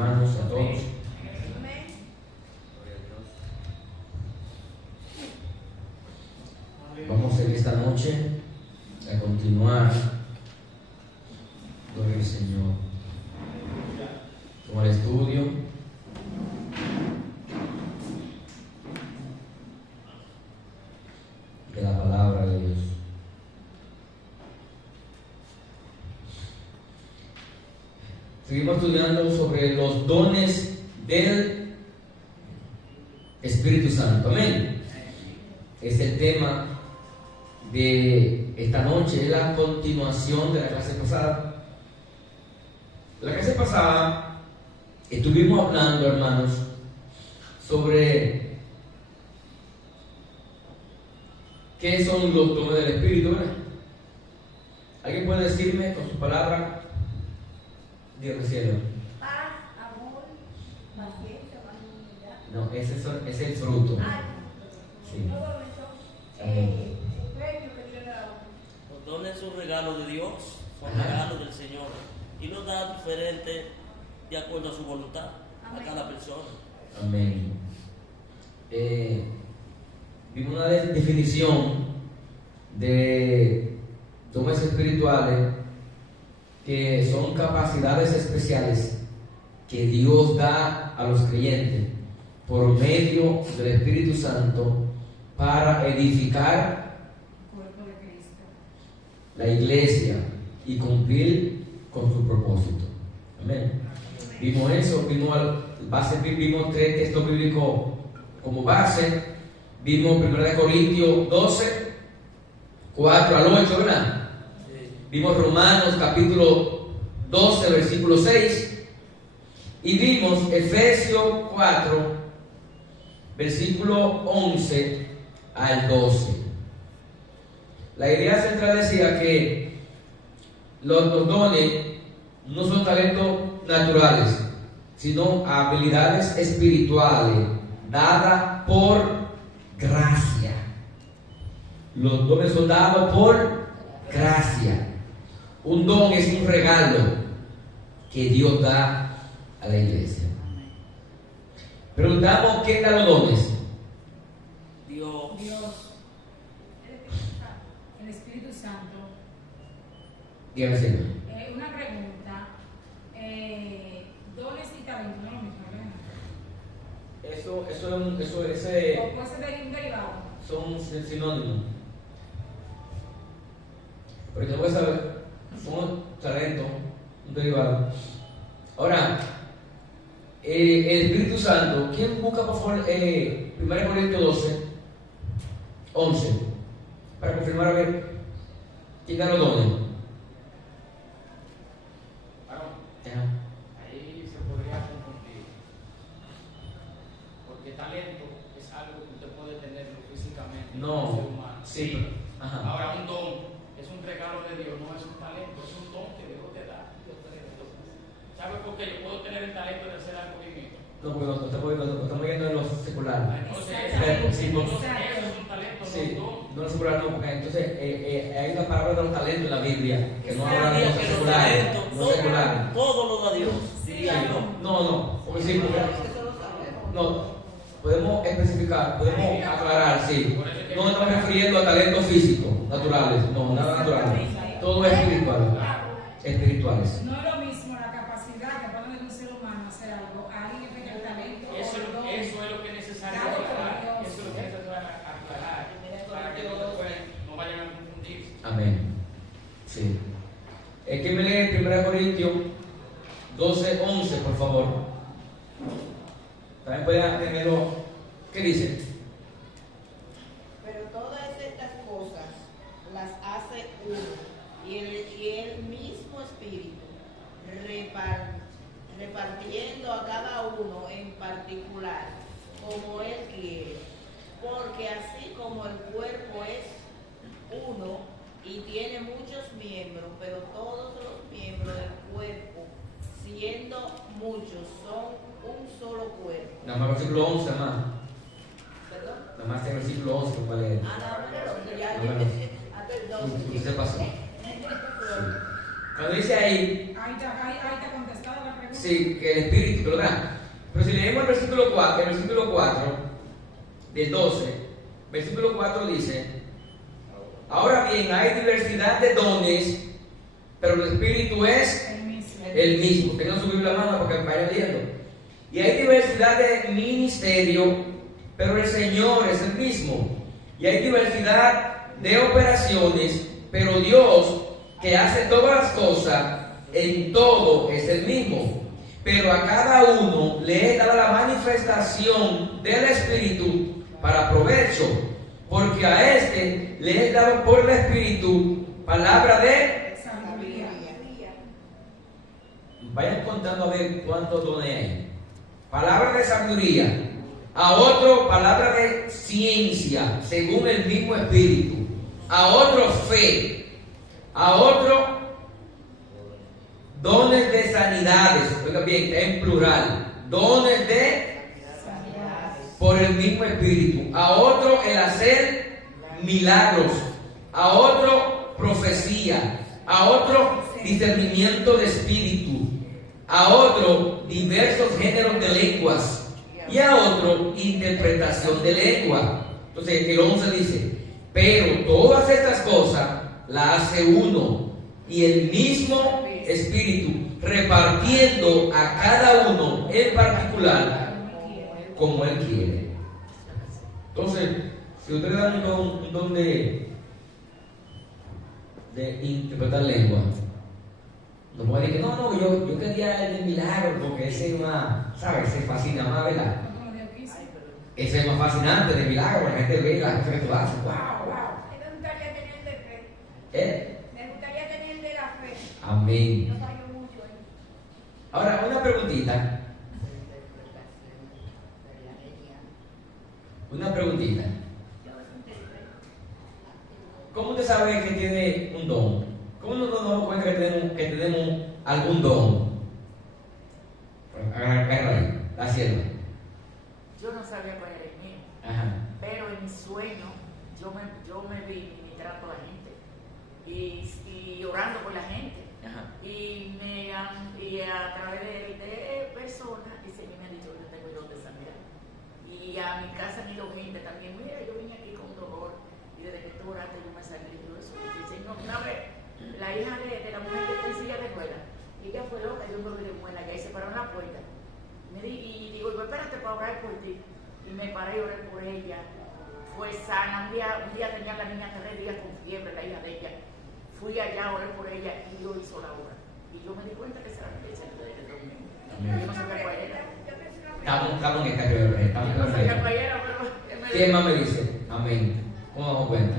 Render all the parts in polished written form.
hermanos, a todos. Vamos en esta noche a continuar, gloria al Señor, con el estudio de la palabra de Dios. Seguimos estudiando sobre los dones del Espíritu Santo. Amén. Es el tema de esta noche, es la continuación de la clase pasada. La clase pasada estuvimos hablando, hermanos, sobre qué son los dones del Espíritu, ¿verdad? ¿Alguien puede decirme con su palabra? Dígame, cielo. Paz, amor, paciencia, magnanimidad. No, ese es el fruto. Sí. Todo eso, Amén. premio que Dios le da. Los dones son regalos de Dios, son Ajá. regalos del Señor. Y nos da diferente de acuerdo a su voluntad, Amén. a cada persona. Amén. Vimos una definición de dones espirituales que son capacidades especiales que Dios da a los creyentes por medio del Espíritu Santo para edificar Cuerpo de Cristo. la iglesia y cumplir con su propósito. Amén. Vimos eso, vimos 3 textos bíblicos como base. Vimos 1 Corintios 12, 4 al 8, ¿verdad? Vimos Romanos capítulo 12, versículo 6. Y vimos Efesios 4, versículo 11 al 12. La idea central decía que los dones no son talentos naturales, sino habilidades espirituales dadas por gracia. Los dones son dados por gracia. Un don es un regalo que Dios da a la iglesia. Preguntamos, ¿quién da los dones? Dios. Dios. El Espíritu Santo. Dígame, Señor. Una pregunta. Dones y talentos no es lo mismo, ¿verdad? ¿O puede ser un derivado? son sinónimos. Porque voy a saber, son talentos, un derivado. Ahora, el Espíritu Santo, ¿quién busca por favor 1 Corintios 12, 11? Para confirmar a ver quién da los dones. Ajá. Ahí se podría confundir, porque talento es algo que usted puede tener físicamente, No, como ser humano. sí. Ajá. Ahora, un don es un regalo de Dios, no es un talento, es un don que Dios te da. ¿Sabe por qué yo puedo tener el talento de hacer algo divino? No, porque no estamos yendo en lo secular. Entonces, Exactamente. Sí, eso Exacto. es un talento, no Sí, un don. no lo secular no, porque entonces hay una palabra de los talentos en la Biblia que no habla de Sabía los que los seculares. talentos, No seculares. todo lo da Dios, diría yo. No, porque sí, porque no, podemos especificar, podemos aclarar, sí. No nos estamos refiriendo a talentos físicos, naturales, no, nada naturales. Todo es espiritual, espirituales. No es lo mismo la capacidad que puede tener un ser humano a hacer algo, a alguien que tenga el talento. Eso o el don. es lo que es necesario Dado por aclarar. Dios. Eso es lo que es necesario aclarar para que no vayan a confundirse. Amén. Sí. Que me lee 1 Corintios 12, 11, por favor. También pueden tenerlo. ¿Qué dice? Pero todas estas cosas las hace uno, y el mismo Espíritu, repartiendo a cada uno en particular, como Él quiere. Porque así como el cuerpo es uno y tiene muchos miembros, pero todos los miembros del cuerpo, siendo muchos, son un solo cuerpo. Nada más versículo 11, más. ¿Perdón? Nada más el versículo 11, ¿cuál es? Hasta el 12. Usted pasó. Cuando dice ahí, Ahí está contestada la pregunta. Sí, que el Espíritu lo da. Pero si leemos el versículo 4 del 12, versículo 4 dice: ahora bien, hay diversidad de dones, pero el Espíritu es el mismo. Tengan su Biblia a mano porque vayan leyendo. Y hay diversidad de ministerio, pero el Señor es el mismo. Y hay diversidad de operaciones, pero Dios, que hace todas las cosas, en todo es el mismo. Pero a cada uno le he dado la manifestación del Espíritu para provecho, porque a este le he dado por el Espíritu palabra de Sabiduría. Vayan contando a ver cuántos dones hay. Palabra de sabiduría. A otro, palabra de ciencia, según el mismo Espíritu. A otro, fe. A otro, dones de sanidades. Oiga bien, en plural. Dones de por el mismo Espíritu. A otro, el hacer milagros. A otro, profecía. A otro, discernimiento de espíritu. A otro, diversos géneros de lenguas. Y a otro, interpretación de lengua. Entonces el 11 dice: pero todas estas cosas las hace uno, y el mismo Espíritu, repartiendo a cada uno en particular como Él quiere. Entonces, si usted da un don de interpretar lengua, no puede decir que no, yo quería el de milagro, porque ese es más, ¿sabes? Se fascina más, ¿verdad? Como Dios quiso. Ese es más fascinante de milagro, la gente ve las cosas que tú haces. ¡Wow! Me gustaría tener el de fe. ¿Eh? Me gustaría tener el de la fe. Amén. No fallo mucho ahí. Ahora, una preguntita. Una preguntita. ¿Cómo usted sabe que tiene un don? ¿Cómo nos damos cuenta que tenemos algún don? Agarra ahí, la sierva. Yo no sabía cuál era el mío, Ajá. pero en mi sueño yo me vi ministrando a la gente y orando por la gente. Ajá. Y a través de personas, dice, me han dicho que yo tengo el don de sanidad. Y a mi casa han ido gente también: mira, yo vine aquí con dolor y desde que tú oraste yo me sangré. Y yo, eso es difícil. No, una vez, la hija de la mujer que está en silla de ruedas, ella fue loca, yo me vi de buena, y ahí se paró en la puerta. Y digo, espérate para orar por ti. Y me paré y oré por ella. Fue sana. Un día tenía la niña 3 días con fiebre, la hija de ella. Fui allá, oré por ella y Dios hizo la obra. Y yo me di cuenta que esa era la fecha de domingo. Yo no sabía cuál era. Estamos en esta prioridad. Yo no sabía cuál era, pero él me ¿Quién dijo. más me dice? Amén. ¿Cómo nos damos cuenta?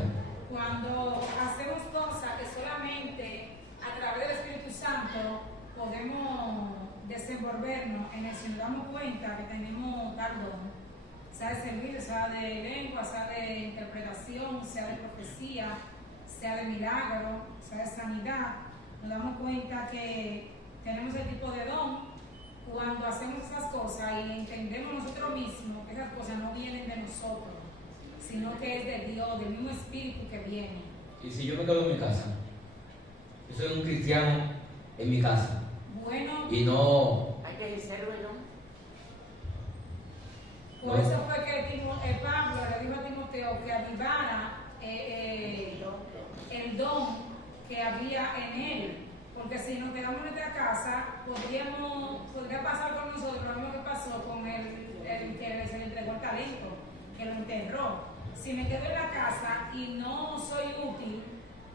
Cuando hacemos cosas que solamente a través del Espíritu Santo podemos desenvolvernos en el, si nos damos cuenta que tenemos tal don, sea de servicio, sea de lengua, sea de interpretación, sea de profecía, sea de milagro, sea de sanidad, nos damos cuenta que tenemos el tipo de don cuando hacemos esas cosas y entendemos nosotros mismos que esas cosas no vienen de nosotros, sino que es de Dios, del mismo Espíritu que viene. Y si yo me quedo en mi casa, yo soy un cristiano en mi casa Bueno, y no. Hay que ejercerlo, ¿no? por eso fue que Pablo le dijo a Timoteo que avivara el don que había en él. Porque si nos quedamos en nuestra casa, podría pasar con nosotros lo mismo que pasó con el que se le entregó el talento, que lo enterró. Si me quedo en la casa y no soy útil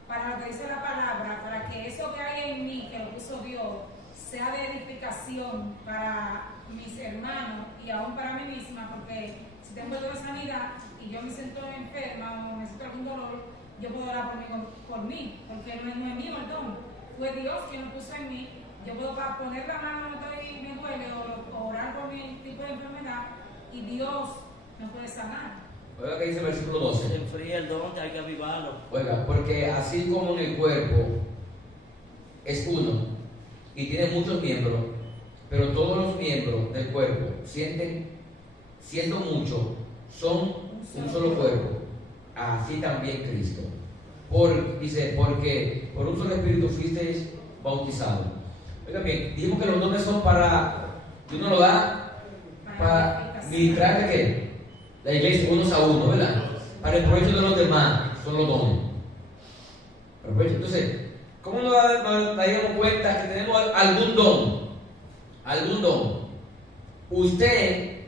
para lo que dice la palabra, para que eso que hay en mí, que lo puso Dios, sea de edificación para mis hermanos y aún para mí misma, porque si tengo el don de sanidad y yo me siento enferma o necesito algún dolor, yo puedo orar por mí, porque no es mío el don, fue Dios quien lo puso en mí. Yo puedo poner la mano donde me duele o orar por mi tipo de enfermedad y Dios me puede sanar. Oiga que dice el versículo Se 12. enfría el don, hay que avivarlo. Oiga, porque así como en el cuerpo es uno y tiene muchos miembros, pero todos los miembros del cuerpo siendo muchos, son un solo cuerpo. Así también Cristo. Dice, porque por un solo espíritu fuisteis bautizados, Oigan bien, dijimos que los dones son para, que uno lo da para ministrar de qué? La iglesia, unos a uno, ¿verdad? Para el provecho de los demás, son los dones. Para el provecho. Entonces, ¿cómo nos daríamos cuenta que tenemos algún don? Algún don. Usted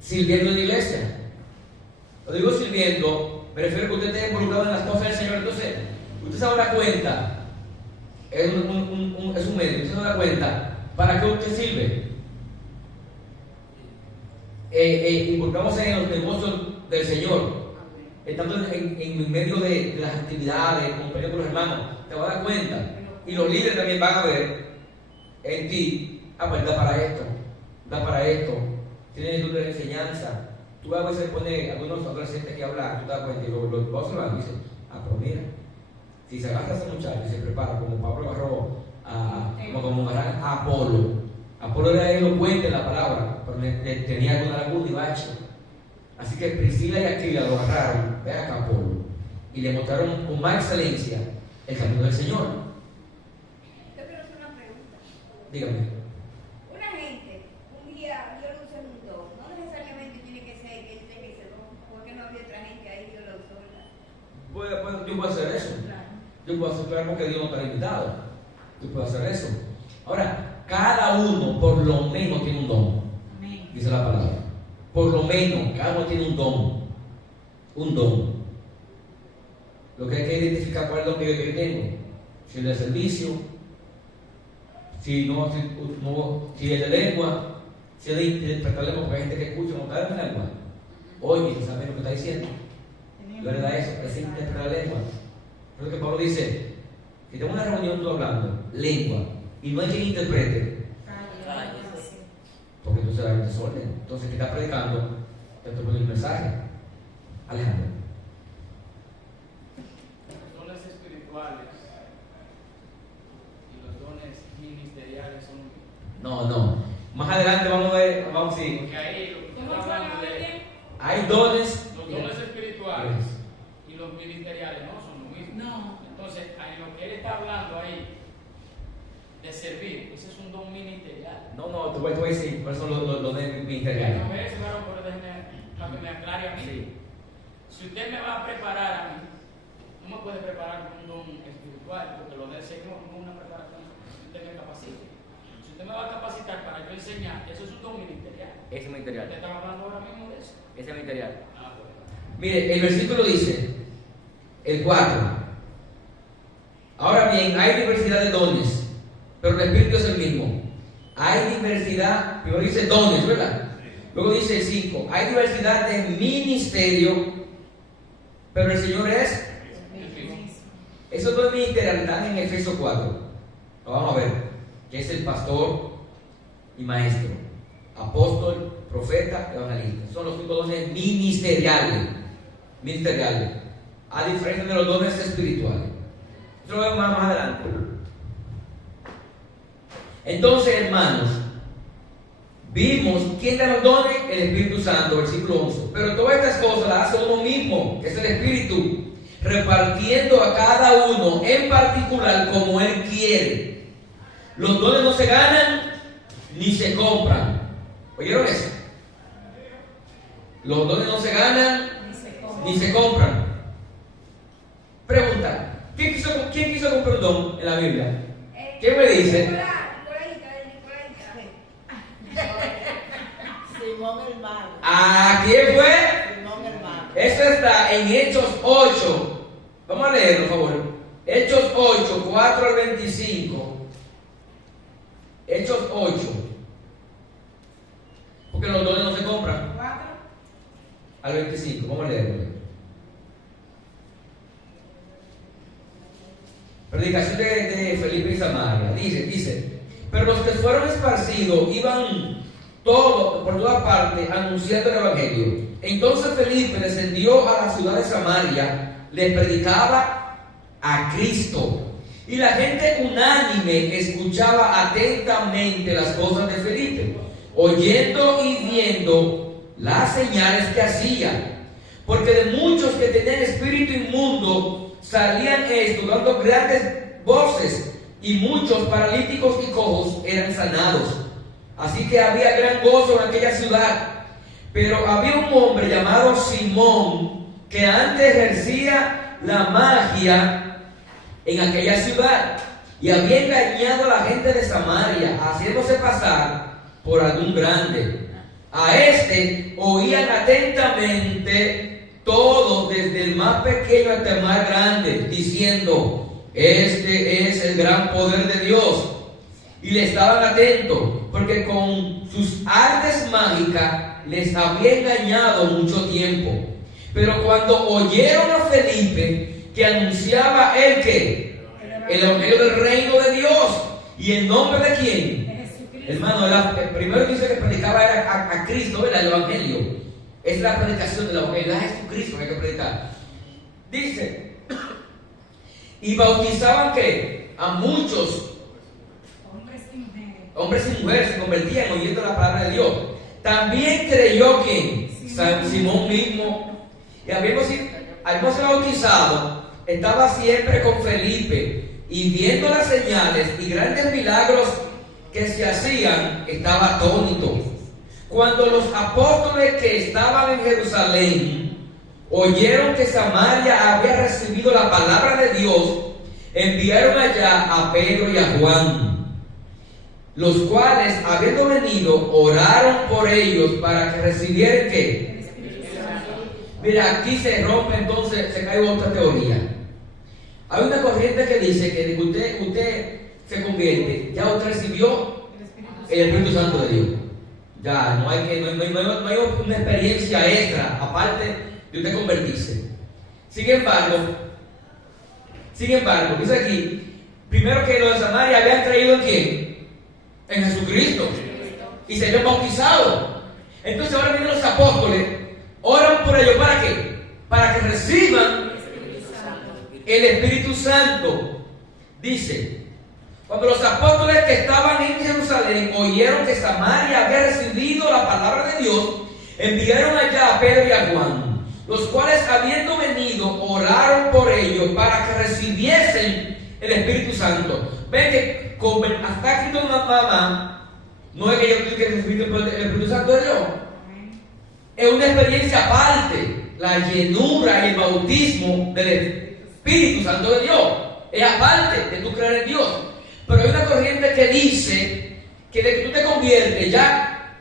sirviendo en la iglesia. Lo digo sirviendo, me refiero a que usted esté involucrado en las cosas del Señor. Entonces, usted se da cuenta. Es un medio, usted se da cuenta para qué usted sirve. Involucramos en los negocios del Señor, estando en medio de las actividades, compartiendo con los hermanos, te vas a dar cuenta. Y los líderes también van a ver en ti, pues da para esto, tienes luz de enseñanza. Tú a veces pones algunos adolescentes que hablan, tú te das cuenta y los observan y dicen, pero mira, si se agarra a ese muchacho y se prepara, como Pablo agarró como agarrar a Apolo. Apolo era elocuente en la palabra, pero tenía alguna laguna y bache. Así que Priscila y Aquila lo agarraron, ve acá Apolo, y le mostraron con más excelencia el camino del Señor. Yo quiero hacer una pregunta. Dígame. Una gente, un día Dios lo usa en un don, no necesariamente tiene que ser que tenga ese don, porque no había otra gente ahí Dios lo usó, ¿verdad? Yo puedo hacer eso. Yo puedo hacer claro porque Dios no está limitado. Yo puedo hacer eso. Ahora, cada uno por lo menos tiene un don. Amén. Dice la palabra. Por lo menos, cada uno tiene un don. Un don. Lo que hay que identificar cuál es lo que yo tengo. Si es de servicio, si es de lengua, si es de interpretar lengua, porque hay gente que escucha no sabe lengua. Oye, ¿sabe lo que está diciendo? La verdad es eso, es interpretar lengua. Por eso que Pablo dice, si tengo una reunión tú hablando lengua y no hay quien interprete, porque entonces hay desorden. Entonces, que está predicando, te toca el mensaje. Alejandro. Los dones espirituales y los dones ministeriales son lo mismo. No. Más adelante vamos a ver, sí. Porque ahí lo que ¿Cómo está fue hablando la de orden? Hay dones. los dones espirituales y los ministeriales no son lo mismo. No. Entonces, en lo que él está hablando ahí de servir, ese es un don ministerial. No, te voy a decir cuáles son los dones ministeriales. No es claro, pero déjeme para que me aclare a mí. Sí. Si usted me va a preparar a mí, no me puede preparar con un don espiritual, porque lo del Señor no es una preparación que usted me capacite. Si usted me va a capacitar para yo enseñar, eso es un don ministerial. Ese es ministerial. ¿Usted está hablando ahora mismo de eso? Ese es ministerial. Bueno. Mire, el versículo dice, el 4. Ahora bien, hay diversidad de dones, pero el Espíritu es el mismo. Hay diversidad, primero dice dones, ¿verdad? Luego dice el 5. Hay diversidad de ministerio, pero el Señor es. Esos dos ministeriales están en Efesios 4. Lo vamos a ver, que es el pastor y maestro, apóstol, profeta, evangelista. Son los 5 dones ministeriales. A diferencia de los dones espirituales. Esto lo vemos más adelante. Entonces, hermanos, vimos quién da los dones, el Espíritu Santo, versículo 11. Pero todas estas cosas las hace uno mismo, que es el Espíritu, repartiendo a cada uno en particular como Él quiere. Los dones no se ganan ni se compran. ¿Oyeron eso? Los dones no se ganan ni se compran. Pregunta: ¿quién quiso comprar un don en la Biblia? ¿Quién me dice? Simón el mago. ¿A quién fue? Simón el mago. Eso está en Hechos 8. Vamos a leerlo, por favor. Hechos 8, 4 al 25. Hechos 8. Porque los dones no se compran. 4. Al 25. Vamos a leerlo. Predicación de Felipe y Samaria. Dice, pero los que fueron esparcidos iban por toda parte anunciando el evangelio. Entonces Felipe descendió a la ciudad de Samaria, le predicaba a Cristo, y la gente unánime escuchaba atentamente las cosas de Felipe, oyendo y viendo las señales que hacía, porque de muchos que tenían espíritu inmundo salían estos dando grandes voces, y muchos paralíticos y cojos eran sanados. Así que había gran gozo en aquella ciudad. Pero había un hombre llamado Simón que antes ejercía la magia en aquella ciudad y había engañado a la gente de Samaria, haciéndose pasar por algún grande. A este oían atentamente todos, desde el más pequeño hasta el más grande, diciendo: este es el gran poder de Dios. Y le estaban atentos, porque con sus artes mágicas les había engañado mucho tiempo. Pero cuando oyeron a Felipe que anunciaba el evangelio del reino de Dios, ¿y en nombre de quién? Hermano, primero dice que predicaba era a Cristo, ¿verdad? El evangelio es la predicación del evangelio, es a Jesucristo que hay que predicar. Dice, y bautizaban que a muchos hombres y mujeres se convertían oyendo la palabra de Dios. También creyó que Simón mismo, y habíamos sido bautizado, estaba siempre con Felipe, y viendo las señales y grandes milagros que se hacían, estaba atónito. Cuando los apóstoles que estaban en Jerusalén oyeron que Samaria había recibido la palabra de Dios, enviaron allá a Pedro y a Juan, los cuales, habiendo venido, oraron por ellos para que recibieran ¿qué? Mira, aquí se rompe entonces, se cae otra teoría. Hay una corriente que dice que de que usted se convierte, ya usted recibió el Espíritu Santo de Dios. Ya, no hay una experiencia extra, aparte de usted convertirse. Sin embargo, dice aquí, primero que los de Samaria habían creído en ¿quién? En Jesucristo, y se habían bautizado. Entonces ahora vienen los apóstoles, oran por ellos, ¿para qué? Para que reciban el Espíritu Santo. Dice, cuando los apóstoles que estaban en Jerusalén oyeron que Samaria había recibido la palabra de Dios, enviaron allá a Pedro y a Juan, los cuales, habiendo venido, oraron por ellos para que recibiesen el Espíritu Santo. Ven que hasta aquí mamá, no es que yo tenga que recibir el Espíritu Santo de Dios. Es una experiencia aparte, la llenura y el bautismo del Espíritu Santo de Dios. Es aparte de tu creer en Dios. Pero hay una corriente que dice que de que tú te conviertes, ya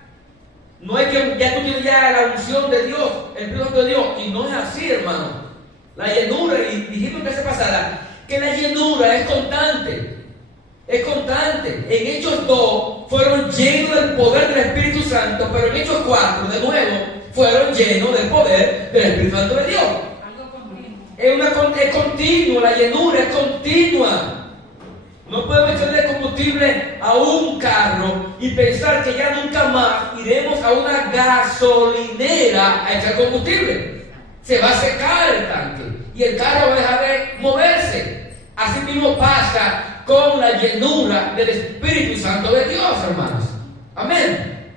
no es que ya tú tienes ya la unción de Dios, el Espíritu Santo de Dios, y no es así, hermano. La llenura, y dijimos que se pasara, que la llenura es constante. Es constante. En Hechos 2 fueron llenos del poder del Espíritu Santo, pero en Hechos 4, de nuevo, fueron llenos del poder del Espíritu Santo de Dios. Es continuo, la llenura es continua. No podemos echarle combustible a un carro y pensar que ya nunca más iremos a una gasolinera a echar combustible. Se va a secar el tanque y el carro va a dejar de moverse. Así mismo pasa con la llenura del Espíritu Santo de Dios, hermanos. Amén.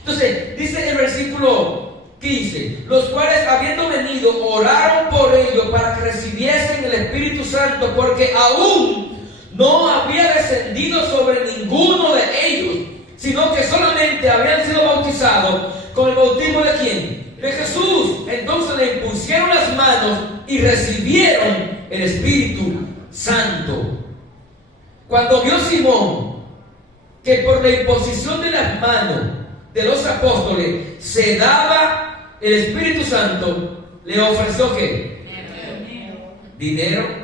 Entonces, dice en el versículo 15, los cuales, habiendo venido, oraron por ellos para que recibiesen el Espíritu Santo, porque aún no había descendido sobre ninguno de ellos, sino que solamente habían sido bautizados con el bautismo de ¿quién? De Jesús. Entonces le impusieron las manos y recibieron el Espíritu Santo. Cuando vio Simón que por la imposición de las manos de los apóstoles se daba el Espíritu Santo, le ofreció ¿qué? Dinero.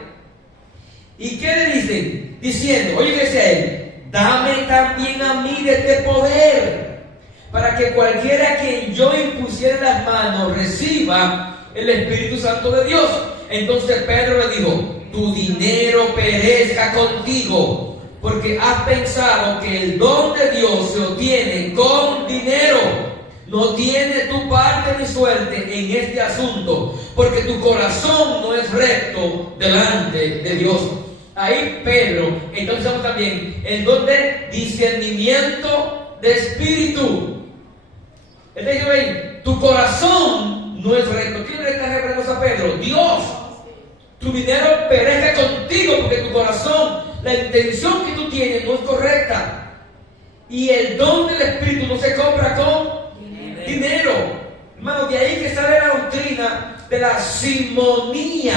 ¿Y qué le dicen? Diciendo, oye, que sea él, dame también a mí de este poder, para que cualquiera a quien yo impusiera las manos reciba el Espíritu Santo de Dios. Entonces Pedro le dijo, tu dinero perezca contigo, porque has pensado que el don de Dios se obtiene con dinero. No tiene tu parte ni suerte en este asunto, porque tu corazón no es recto delante de Dios. Ahí Pedro, entonces vamos también el don de discernimiento de espíritu. Él dice ahí, tu corazón no es recto. ¿Quién le está revelando a Pedro? Dios. Tu dinero perezca contigo porque tu corazón, la intención que tú tienes no es correcta. Y el don del Espíritu no se compra con dinero. Hermano, de ahí que sale la doctrina de la simonía.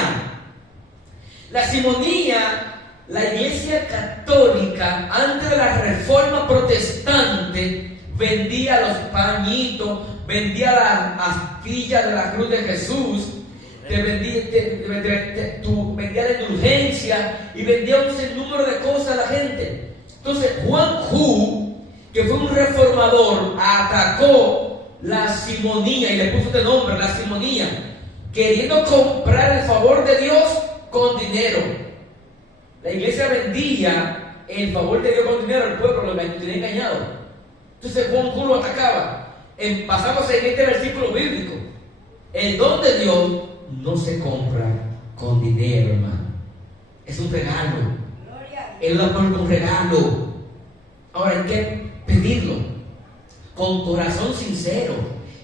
La simonía, la Iglesia Católica, antes de la Reforma Protestante, vendía los pañitos, vendía las astillas de la cruz de Jesús, vendía la indulgencia y vendía un sinnúmero de cosas a la gente. Entonces, Juan Hu, que fue un reformador, atacó la simonía y le puso este nombre, la simonía, queriendo comprar el favor de Dios con dinero. La iglesia vendía el favor de Dios con dinero al pueblo, lo tenía engañado. Entonces Juan Hu lo atacaba, basándose en este versículo bíblico. El don de Dios no se compra con dinero, hermano. Es un regalo. Él lo pone con regalo. Ahora hay que pedirlo con corazón sincero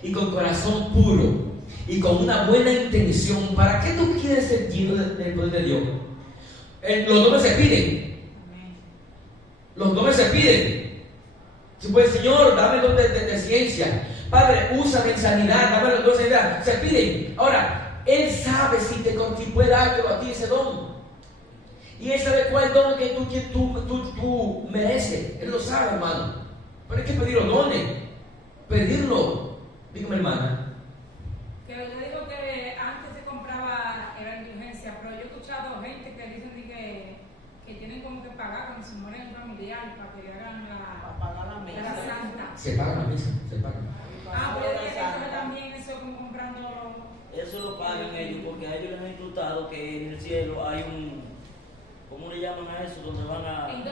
y con corazón puro y con una buena intención. ¿Para qué tú quieres ser lleno del poder de Dios? Los dones se piden. Los dones se piden. Si pues, Señor, dame el don de ciencia. Padre, úsame en sanidad, dame el don de sanidad. Se piden. Ahora, Él sabe si puede dártelo a ti ese don. Y Él sabe cuál don que tú mereces. Él lo sabe, hermano. Pero hay que pedir los dones. Pedirlo. Dígame, hermana. Que yo digo que antes se compraba la indulgencia, pero yo he escuchado gente que dicen que tienen como que pagar cuando se muere un familiar para que hagan la santa. Se paga la misa, se paga. Pero entonces también eso es como comprando. Eso lo pagan ellos porque a ellos les han incultado que en el cielo hay un, ¿cómo le llaman a eso? Donde van a un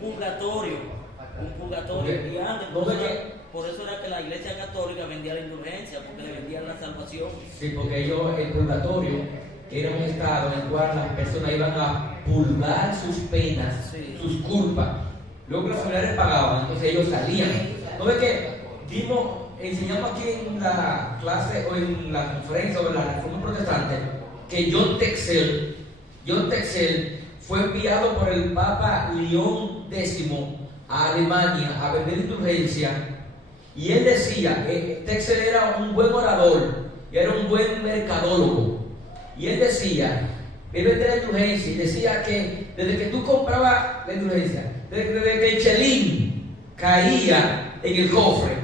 purgatorio. Y antes, por eso era que la iglesia católica vendía la indulgencia, porque le vendían la salvación. Sí, porque ellos, el purgatorio era un estado en el cual las personas iban a purgar sus penas, sus culpas. Luego los familiares pagaban, entonces ellos salían. ¿No ves que enseñamos aquí en la clase o en la conferencia sobre la Reforma Protestante que John Texel fue enviado por el Papa León X a Alemania a vender indulgencia, y él decía que Texel era un buen orador y era un buen mercadólogo, y él decía, él vendía la indulgencia y decía que desde que tú comprabas la indulgencia, desde que el chelín caía en el cofre,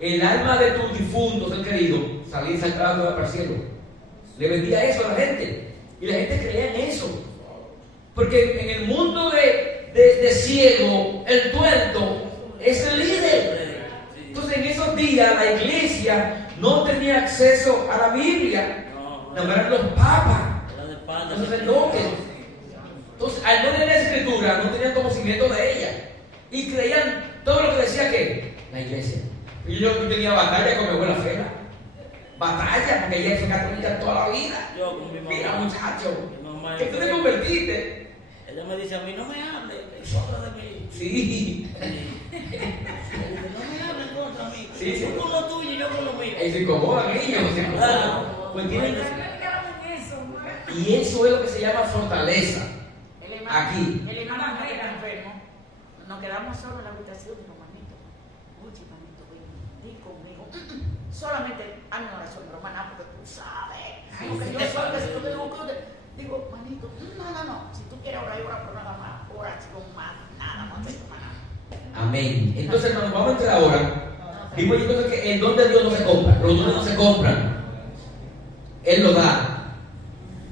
el alma de tus difuntos, el querido, salía saltando para el cielo. Le vendía eso a la gente y la gente creía en eso, porque en el mundo de ciego, el tuerto es el líder. Entonces en esos días la iglesia no tenía acceso a la Biblia, no eran los papas, los sacerdotes. Entonces al no tener la escritura no tenían conocimiento de ella y creían todo lo que decía que la iglesia. Y yo tenía batalla con mi abuela Fela, batalla porque ella fue católica toda la vida. Yo con mi mamá. Mira, muchacho, que tú te convertiste. Ella me dice a mí, no me hables, que sobra de mí. Sí. No me hables contra mí. Sí, sí. Tú con lo tuyo y yo con lo mío. Y se incomodan ellos, se incomodan. Pues tienen y eso es lo que se llama fortaleza. Aquí. El hermano que está enfermo, nos quedamos solos en la habitación. Digo, manito, oye, manito, ven, di conmigo. Solamente hazme una oración, hermana, porque tú sabes. Porque yo soy que si tú te digo que digo, manito, no. Si tú quieres orar, ora por nada más. Ora, chico, más nada, no tengo más nada. Amén. Entonces, hermanos, vamos a entrar ahora. Vimos entonces que el don de Dios no se compra. Los dones no se compran. Él lo da.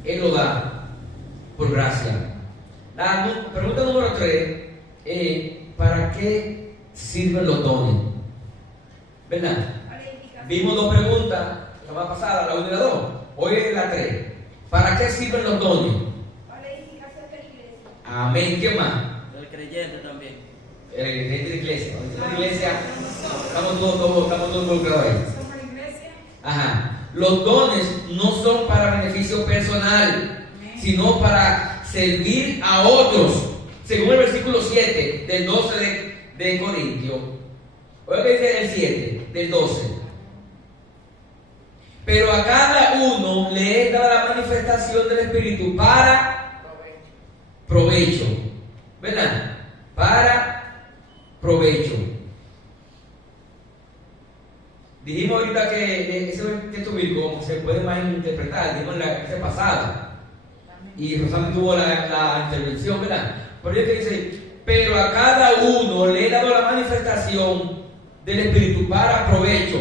Él lo da por gracia. La pregunta número 3 es: ¿para qué sirven los dones? ¿Verdad? Vimos 2 preguntas la semana pasada, la 1 y la 2. Hoy es la 3. ¿Para qué sirven los dones? Para la edificación de la iglesia. Amén. ¿Qué más? El creyente también. El creyente de la iglesia. La iglesia, estamos todos involucrados ahí. Somos la iglesia. Ajá. Los dones no son para beneficio personal, sino para servir a otros. Según el versículo 7 del 12 de Corintios. Oiga que dice el 7 del 12. Pero a cada uno le es dada la manifestación del Espíritu para provecho, ¿verdad? Para provecho. Dijimos ahorita que ese texto bíblico se puede malinterpretar, dijimos en la clase pasada. Y Rosana tuvo la intervención, ¿verdad? Por ello que dice, pero a cada uno le he dado la manifestación del Espíritu para provecho.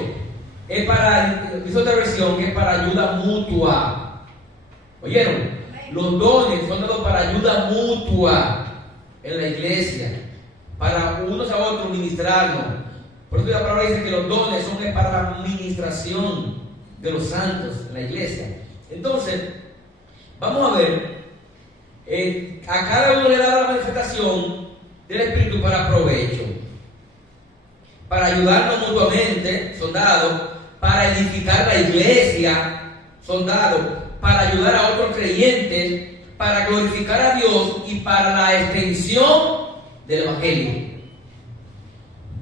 Es para, dice otra versión, que es para ayuda mutua. ¿Oyeron? Los dones son dados para ayuda mutua en la iglesia, para unos a otros ministrarnos. Por eso la palabra dice que los dones son para la administración de los santos en la iglesia. Entonces, vamos a ver, a cada uno le da la manifestación del Espíritu para provecho, para ayudarnos mutuamente, son dados, para edificar la iglesia, son dados, para ayudar a otros creyentes, para glorificar a Dios y para la extensión del Evangelio.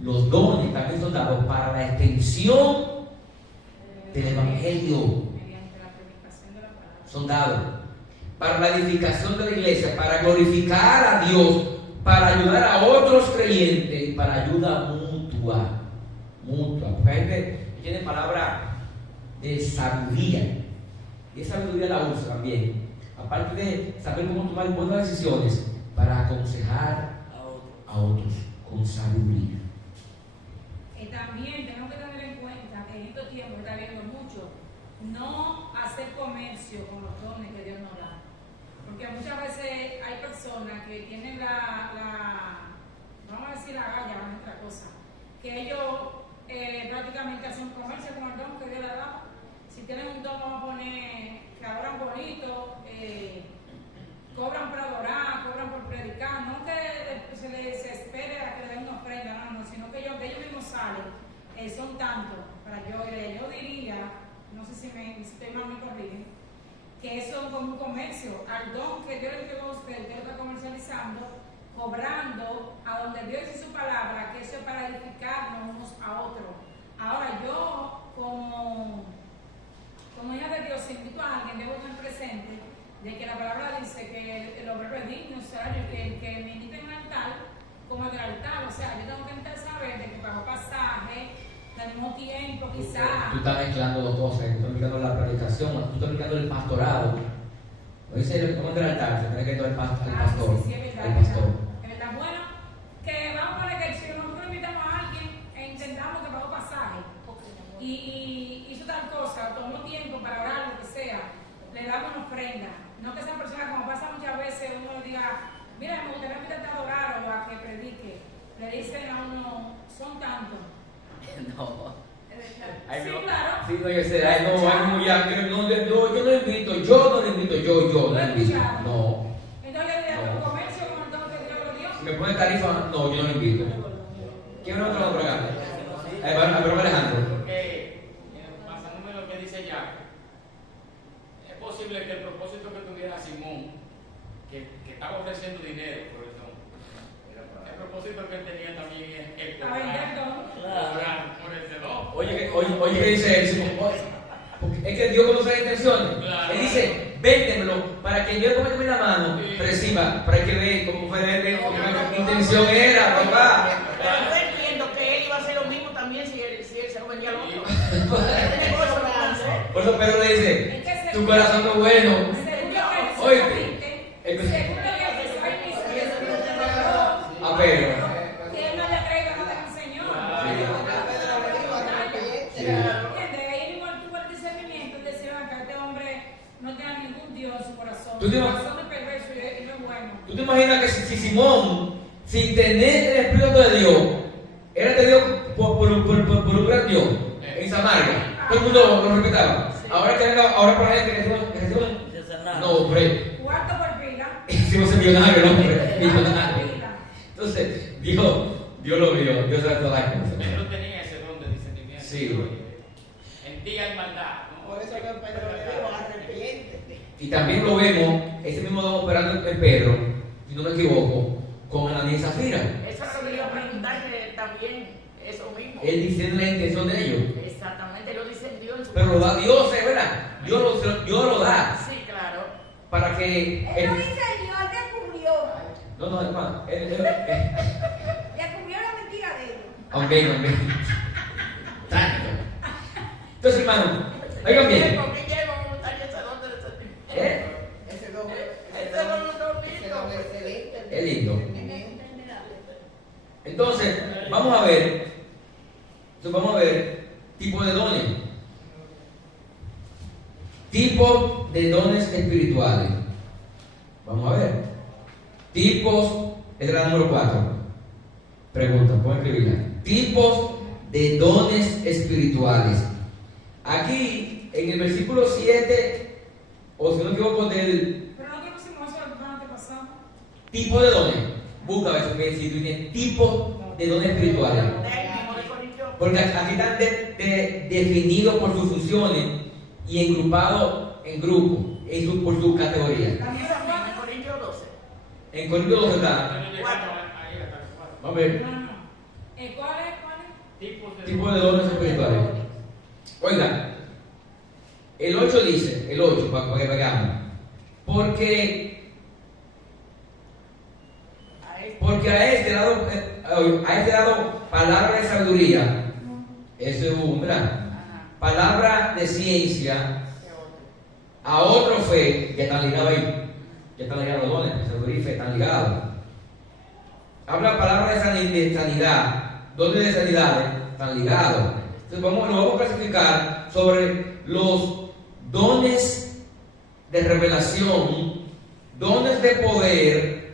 Los dones también son dados para la extensión del Evangelio. Son dados para la edificación de la iglesia, para glorificar a Dios, para ayudar a otros creyentes y para ayuda mutua. Porque hay gente que tiene palabra de sabiduría, y esa sabiduría la usa también, aparte de saber cómo tomar buenas decisiones, para aconsejar a otros con sabiduría. Y también tenemos que tener en cuenta que en estos tiempos está viendo mucho no hacer comercio con los dones que Dios nos da, porque muchas veces hay personas que tienen vamos a decir la galla, no es otra cosa, que ellos prácticamente hacen comercio con el don que Dios les da. Si tienen un don, vamos a poner que adoran bonito, cobran por adorar, cobran por predicar, no que se les espere a que le den una ofrenda, no, sino que ellos mismos salen, son tantos. Yo diría, no sé si estoy mal, me corrigen, que eso es como un comercio, al don que Dios le entregó a usted lo está comercializando, cobrando a donde Dios dice su palabra, que eso es para edificarnos unos a otros. Ahora yo, como hija de Dios, si invito a alguien, debo estar presente de que la palabra dice que el obrero es digno, o sea, que me inviten al altar como el del altar, o sea, yo tengo que saber de que pagó pasaje, al mismo tiempo, quizás. Tú estás mezclando dos cosas, tú estás mezclando la predicación, tú estás mezclando el pastorado. No dice como el del altar, se tiene que el pastor. Sí, es verdad, El pastor. Es verdad, bueno, que vamos a poner que si nosotros invitamos a alguien e intentamos que pagó pasaje y hizo tal cosa, tomó tiempo para orar, lo que sea, le damos una ofrenda. No que esa persona, como pasa muchas veces, uno diga, mira, me gustaría invitarte a adorar o a que predique. Le dicen a uno, son tantos. No. Sí, claro. Sí, no, yo sé, yo no lo invito, yo no lo invito. No. Entonces yo diría, ¿por comercio con el don que Dios lo dio? Si me pone tarifa, no, yo no lo invito. ¿Quién no otro acá? Pero Alejandro. Porque, basándome en lo que dice Jack, es posible que el propósito que tuviera Simón, que estaba ofreciendo dinero por el don, el propósito que él tenía también es cobrar por ese don. Oye, ¿qué dice él? Porque es que Dios conoce las intenciones. Claro. Él dice, véndemelo para que yo con la mano reciba, para que vean cómo fue la intención era, papá. Pero yo entiendo que él iba a hacer lo mismo también si él se lo vendía al otro. Por eso Pedro le dice, tu corazón es bueno. Oye, a Pedro. Que él no le cree nada al Señor. Ahí igual tuvo el discernimiento de decir que este hombre no tenga ningún Dios en su corazón. Su corazón es perverso y no es bueno. ¿Tú te imaginas que si Simón, sin tener el Espíritu de Dios, era tenido por un gran Dios en Samaria, todo el mundo lo respetaba? Ahora por la gente que recibe no, hombre. Cuarto por pila. Hicimos el millonario, ¿no? Millonario. Entonces, Dios lo vio, Dios sabe todas las cosas. Pedro tenía ese don de discernimiento. Sí. En ti hay maldad, ¿no? Por eso que Pedro le dijo, arrepiéntete. Y también lo vemos, ese mismo don operando en Pedro, si no me equivoco, con Ananías y Zafira. Eso es lo que yo iba a preguntar, que también es lo mismo. Él dice la intención de ellos. Exactamente, lo dice Dios en su Pero lo da Dios, ¿verdad? Dios lo da. Sí, claro. Para que. Él lo dice, Dios descubrió. No, hermano. Ya cubrió la mentira de ellos. Ok. Trágico. Entonces, hermano, oigan bien. ¿Qué llevo? ¿Cómo está ese don de ese tipo? Ese don Ese don no ese lindo. don excelente. Es lindo. Entonces, vamos a ver tipo de dones. Tipos de dones espirituales. Vamos a ver. Tipos, es la número 4. Pregunta, pueden escribirla. Tipos de dones espirituales. Aquí, en el versículo 7, o si no me equivoco, del Pero no conocimos eso el antes pasado. tipo de dones. Busca a ver si tiene tipos de dones espirituales. Porque aquí están definidos por sus funciones y engrupados en grupos, por sus categorías. También son cuatro. En Corintios 12. En Corintios 12 está. Vamos a ver. No. ¿Cuál es? Tipo de dones espirituales. Oiga, el 8 dice, el 8, para que veamos. Porque a este lado palabra de sabiduría, eso es un, ¿verdad? Palabra de ciencia, a otro fe, que están ligados ahí, que están ligados los dones, sabiduría y fe están ligados. Habla palabra de sanidad, dones de sanidad, están ligados. Entonces lo vamos a clasificar sobre los dones de revelación, dones de poder,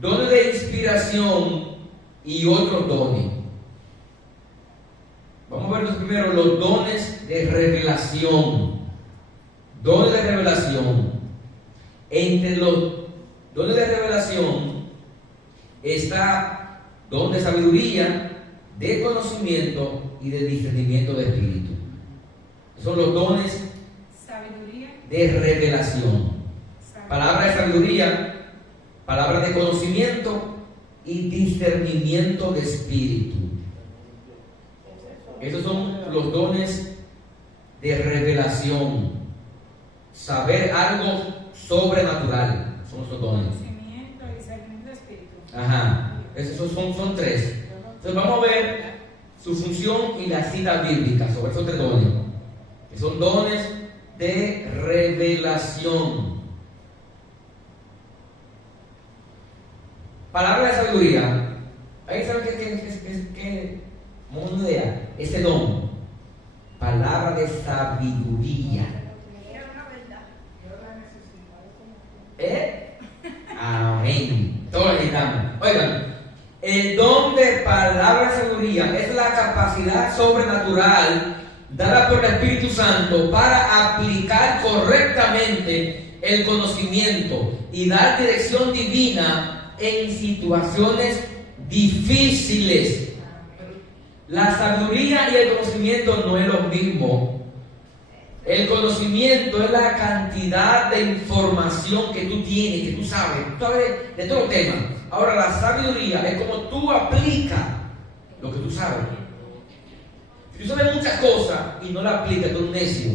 dones de inspiración y otros dones. Vamos a ver primero los dones de revelación. Dones de revelación. Entre los dones de revelación está don de sabiduría, de conocimiento y de discernimiento de espíritu. Son los dones de revelación. Palabra de sabiduría, palabra de conocimiento y discernimiento de espíritu. Esos son los dones de revelación. Saber algo sobrenatural. Son esos dones. Conocimiento y discernimiento de espíritu. Ajá. Esos son 3. Entonces vamos a ver su función y la cita bíblica sobre esos 3 dones. Que son dones de revelación. Palabra de sabiduría. ¿Alguien sabe qué? Una idea. Ese don. Palabra de sabiduría. Amén. Todos lo necesitamos. Oigan, el don de palabra de sabiduría es la capacidad sobrenatural dada por el Espíritu Santo para aplicar correctamente el conocimiento y dar dirección divina en situaciones difíciles. La sabiduría y el conocimiento no es lo mismo. El conocimiento es la cantidad de información que tú tienes, que tú sabes de todo el tema. Ahora la sabiduría es como tú aplicas lo que tú sabes. Si tú sabes muchas cosas y no la aplicas, tú eres un necio.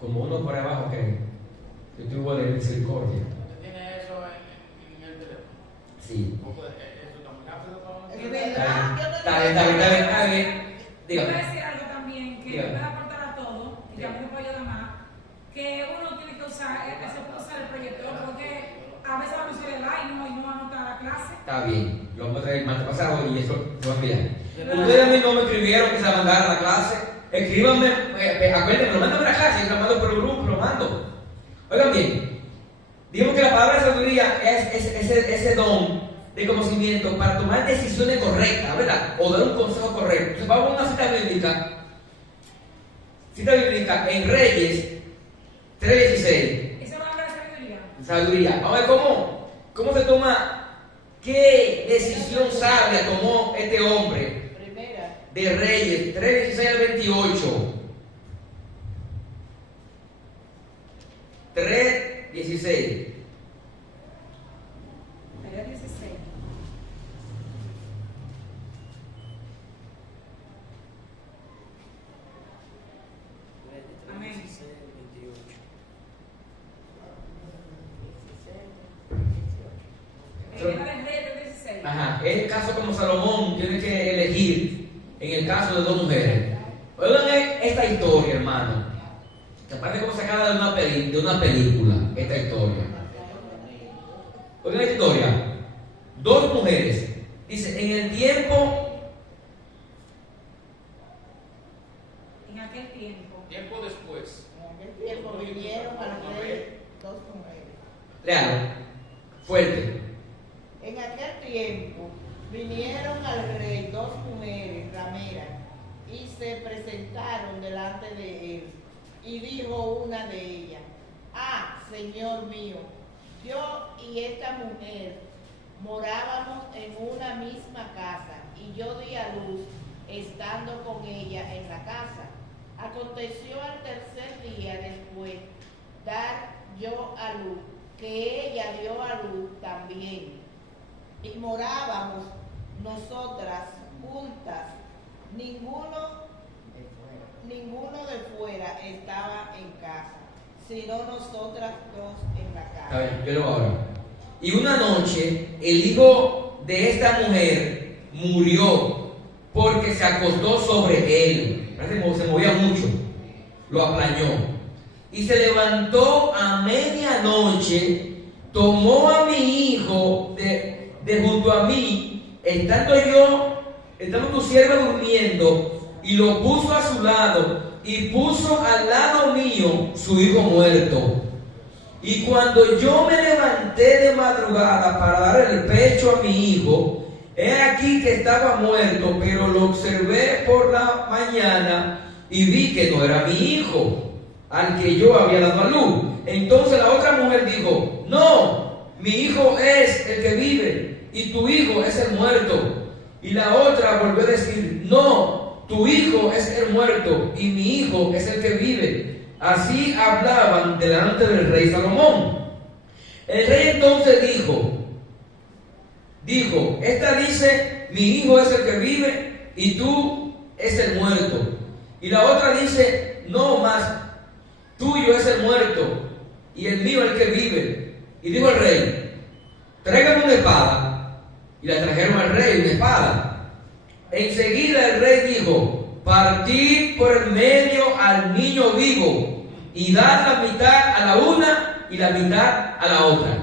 Como uno por abajo que yo tuvo de misericordia. ¿Usted tiene eso en el teléfono? Sí. Un poco de eso está muy rápido para Es verdad. Está bien. Yo voy a Dígame. decir algo también que Dígame. puede aportar a todo y también me puede ayudar más. Que uno tiene que usar el proyector porque a veces vamos a usar el iPhone y no anotar la clase. Está bien. Lo vamos a traer el martes pasado y eso se va a enviar. Ustedes a mí no me escribieron que se la mandara a la clase. Escríbanme, acuérdenme, lo mandan a la clase, yo lo mando por el grupo, lo mando. Oigan bien, digamos que la palabra de sabiduría es ese don de conocimiento para tomar decisiones correctas, ¿verdad? O dar un consejo correcto. Entonces vamos a una cita bíblica en Reyes 3:16. Esa palabra de sabiduría. Sabiduría. Vamos a ver cómo se toma, qué decisión sabia tomó este hombre Primera. de Reyes 3:16 al 28. 3:16. Tarea 16. Amén. 16, 28. es el caso como Salomón tiene que elegir en el caso de dos mujeres. Oigan esta historia, hermano, que aparte como sacada de una película, esta historia. Oigan esta historia. Dos mujeres. Dice, en aquel tiempo después. En aquel tiempo vinieron al rey dos mujeres. Léalo. Fuerte. En aquel tiempo vinieron al rey dos mujeres rameras y se presentaron delante de él. Y dijo una de ellas: ah, Señor mío, yo y esta mujer morábamos en una misma casa, y yo di a luz estando con ella en la casa. Aconteció al tercer día después dar yo a luz, que ella dio a luz también, y morábamos nosotras juntas, ninguno de fuera estaba en casa, sino nosotras dos en la casa. A ver, yo lo ahora. Y una noche el hijo de esta mujer murió porque se acostó sobre él. Se movía mucho, lo aplañó. Y se levantó a medianoche, tomó a mi hijo de junto a mí, estando tu sierva durmiendo, y lo puso a su lado, y puso al lado mío su hijo muerto. Y cuando yo me levanté de madrugada para dar el pecho a mi hijo, he aquí que estaba muerto, pero lo observé por la mañana y vi que no era mi hijo, al que yo había dado a luz. Entonces la otra mujer dijo: no, mi hijo es el que vive y tu hijo es el muerto. Y la otra volvió a decir: no, tu hijo es el muerto y mi hijo es el que vive. Así hablaban delante del rey Salomón. El rey entonces dijo, esta dice: mi hijo es el que vive y tú es el muerto. Y la otra dice: no, más tuyo es el muerto y el mío el que vive. Y dijo el rey: tráigame una espada. Y la trajeron al rey una espada. Enseguida el rey dijo: partid por el medio al niño vivo y dad la mitad a la una y la mitad a la otra.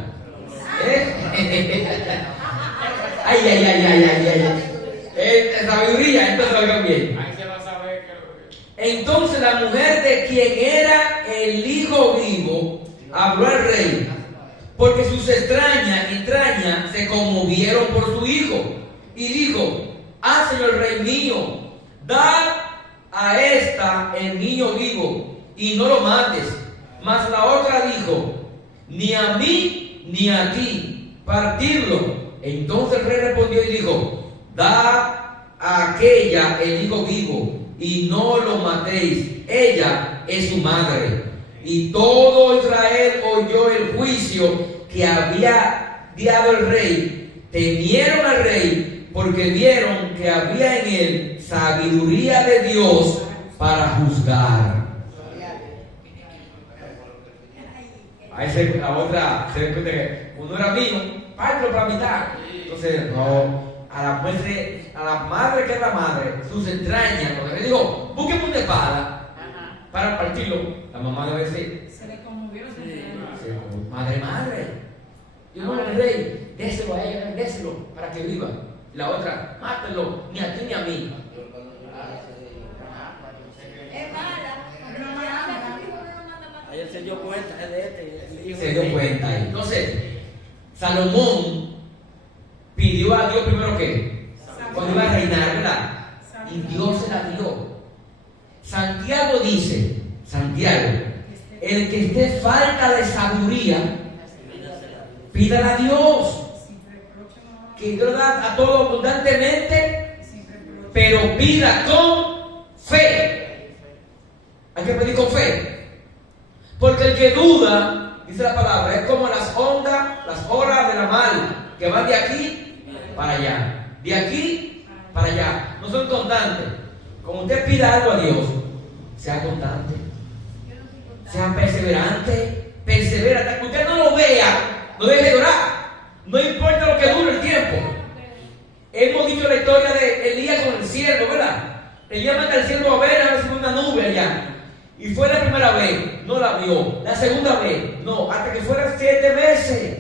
Sabiduría, entonces oigan bien. Ahí se va a saber que Entonces la mujer de quien era el hijo vivo habló al rey, porque sus entrañas se conmovieron por su hijo, y dijo: ah, señor rey mío, dad a esta el niño vivo y no lo mates. Mas la otra dijo: ni a mí ni a ti, partidlo. Entonces el rey respondió y dijo: dad a aquella el hijo vivo y no lo matéis, ella es su madre. Y todo Israel oyó el juicio que había dado el rey. Temieron al rey porque vieron que había en él sabiduría de Dios para juzgar. Ahí la otra se ve que uno era mío, pártelo para la mitad. Entonces, no, a la madre que es la madre, sus entrañas, cuando le digo: búsqueme una espada para partirlo, la mamá debe decir: Se le conmovió sus madre, yo no el rey, déselo a ella, déselo para que viva. Y la otra: mátelo, ni a ti ni a mí. Es mala. Ayer se dio cuenta de el hijo. Se dio cuenta ahí. Entonces, Salomón pidió a Dios primero que cuando iba a reinar, ¿verdad? Y Dios se la dio. Santiago dice: el que esté falta de sabiduría, pídala a Dios, que Dios da a todo abundantemente, pero pida con fe. Hay que pedir con fe. Porque el que duda, dice la palabra, es como las olas de la mar, que van de aquí para allá, de aquí para allá. No son constantes. Como usted pida algo a Dios, sea constante, sea perseverante, persevera hasta que usted no lo vea, no deje de orar. No importa lo que dure el tiempo. Hemos dicho la historia de Elías con el siervo, ¿verdad? Elías manda al siervo a ver si una nube allá. Y fue la primera vez, no la vio. La segunda vez, no, hasta que fueran 7 veces.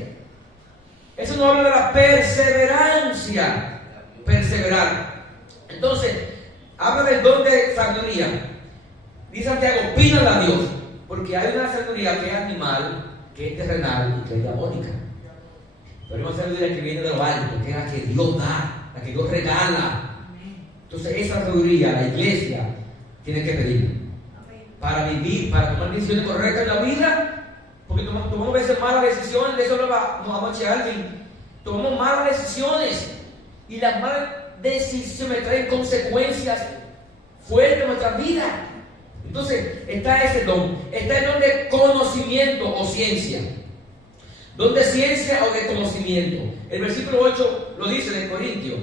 Eso no habla de la perseverancia. Perseverar. Entonces, habla del don de sabiduría. Dice Santiago, pídanle a Dios. Porque hay una sabiduría que es animal, que es terrenal y que es diabólica. Pero hay una sabiduría que viene de lo alto, que es la que Dios da, la que Dios regala. Entonces, esa sabiduría la iglesia tiene que pedir. Para vivir, para tomar decisiones correctas en la vida, porque tomamos a veces malas decisiones, de eso nos vamos a alguien. Tomamos malas decisiones y las malas decisiones traen consecuencias fuertes en nuestra vida. Entonces, está ese don, está el don de conocimiento o ciencia. Don de ciencia o de conocimiento. El versículo 8 lo dice de Corintios.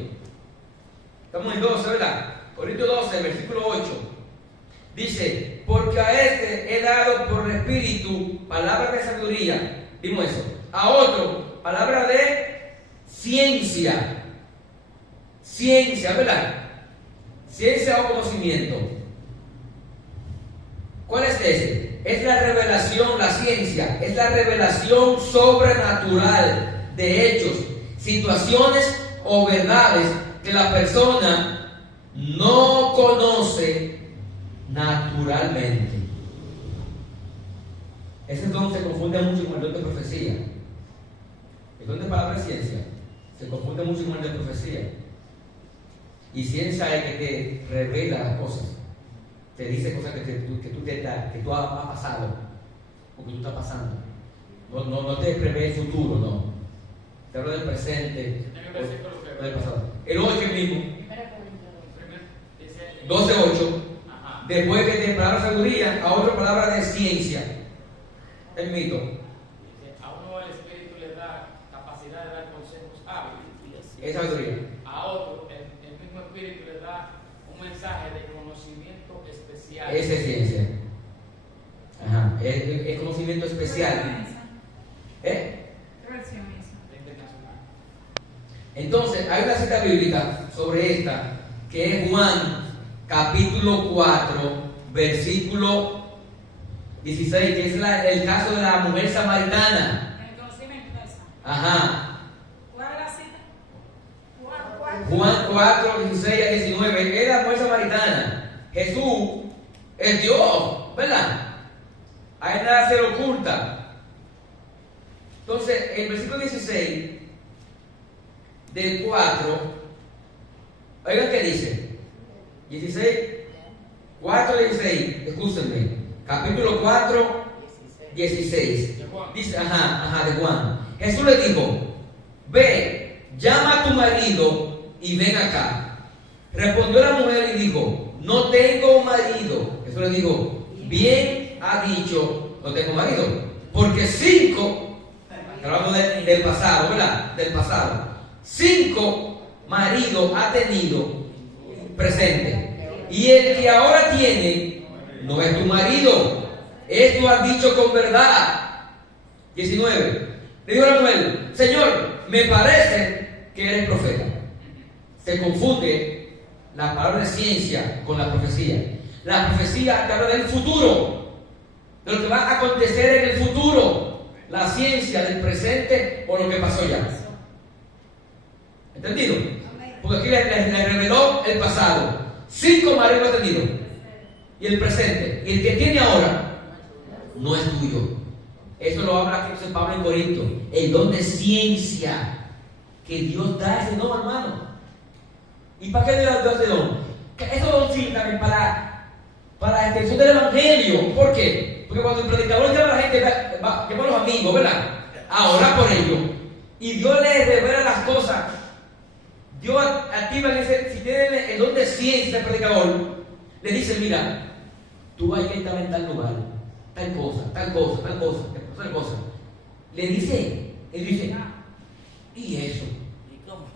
Estamos en 12, ¿verdad? Corintios 12, versículo 8. Dice, porque a este he dado por el Espíritu palabras de sabiduría. Vimos eso. A otro, palabra de ciencia. Ciencia, ¿verdad? Ciencia o conocimiento. ¿Cuál es ese? Es la revelación, la ciencia. Es la revelación sobrenatural de hechos, situaciones o verdades que la persona no conoce naturalmente. Ese don se confunde mucho con el don de profecía. El don de palabra de ciencia se confunde mucho con el de profecía. Y ciencia es que te revela las cosas, te dice cosas que tú has pasado o que tú estás pasando. No te prevé el futuro, no. Te habla del presente o del pasado. El 8 mismo, 12:8. Después que de palabra de sabiduría, a otra palabra de ciencia. El mito. A uno el Espíritu le da capacidad de dar consejos hábiles. Es sabiduría. A otro el mismo Espíritu le da un mensaje de conocimiento especial. Esa es ciencia. Ajá. Es conocimiento especial. ¿Qué versión es esa? Internacional. Entonces, hay una cita bíblica sobre esta, que es Juan capítulo 4, versículo 16, que es el caso de la mujer samaritana. El conocimiento de esa. Ajá. ¿Cuál es la cita? Juan 4, 16 a 19, es la mujer samaritana. Jesús es Dios, ¿verdad? A él nada se le oculta. Entonces, el versículo 16 del 4, oigan qué dice. 4:16, escúchenme. Capítulo 4, 16. Dice, de Juan. Jesús le dijo: ve, llama a tu marido y ven acá. Respondió la mujer y dijo: no tengo marido. Jesús le dijo: bien ha dicho, no tengo marido. Porque 5, hablamos del pasado, ¿verdad? Del pasado. 5 maridos ha tenido presente. Y el que ahora tiene no es tu marido. Esto has dicho con verdad. 19. Le dijo a la mujer: Señor, me parece que eres profeta. Se confunde la palabra de ciencia con la profecía. La profecía te habla del futuro, de lo que va a acontecer en el futuro. La ciencia del presente o lo que pasó ya. ¿Entendido? Porque aquí le reveló el pasado. 5 maridos ha tenido. Y el presente. Y el que tiene ahora no es tuyo. Eso lo habla aquí Pablo en Corinto. El don de ciencia que Dios da ese don, hermano. ¿Y para qué le da ese don? Eso don sirve también para la extensión del evangelio. ¿Por qué? Porque cuando el predicador llama a la gente, llama a los amigos, ¿verdad? A orar por ellos. Y Dios les revela las cosas. Dios activa si tienen el don de ciencia el predicador, le dice: mira, tú vas a estar en tal lugar, tal cosa. Le dice, él dice: ¿y eso?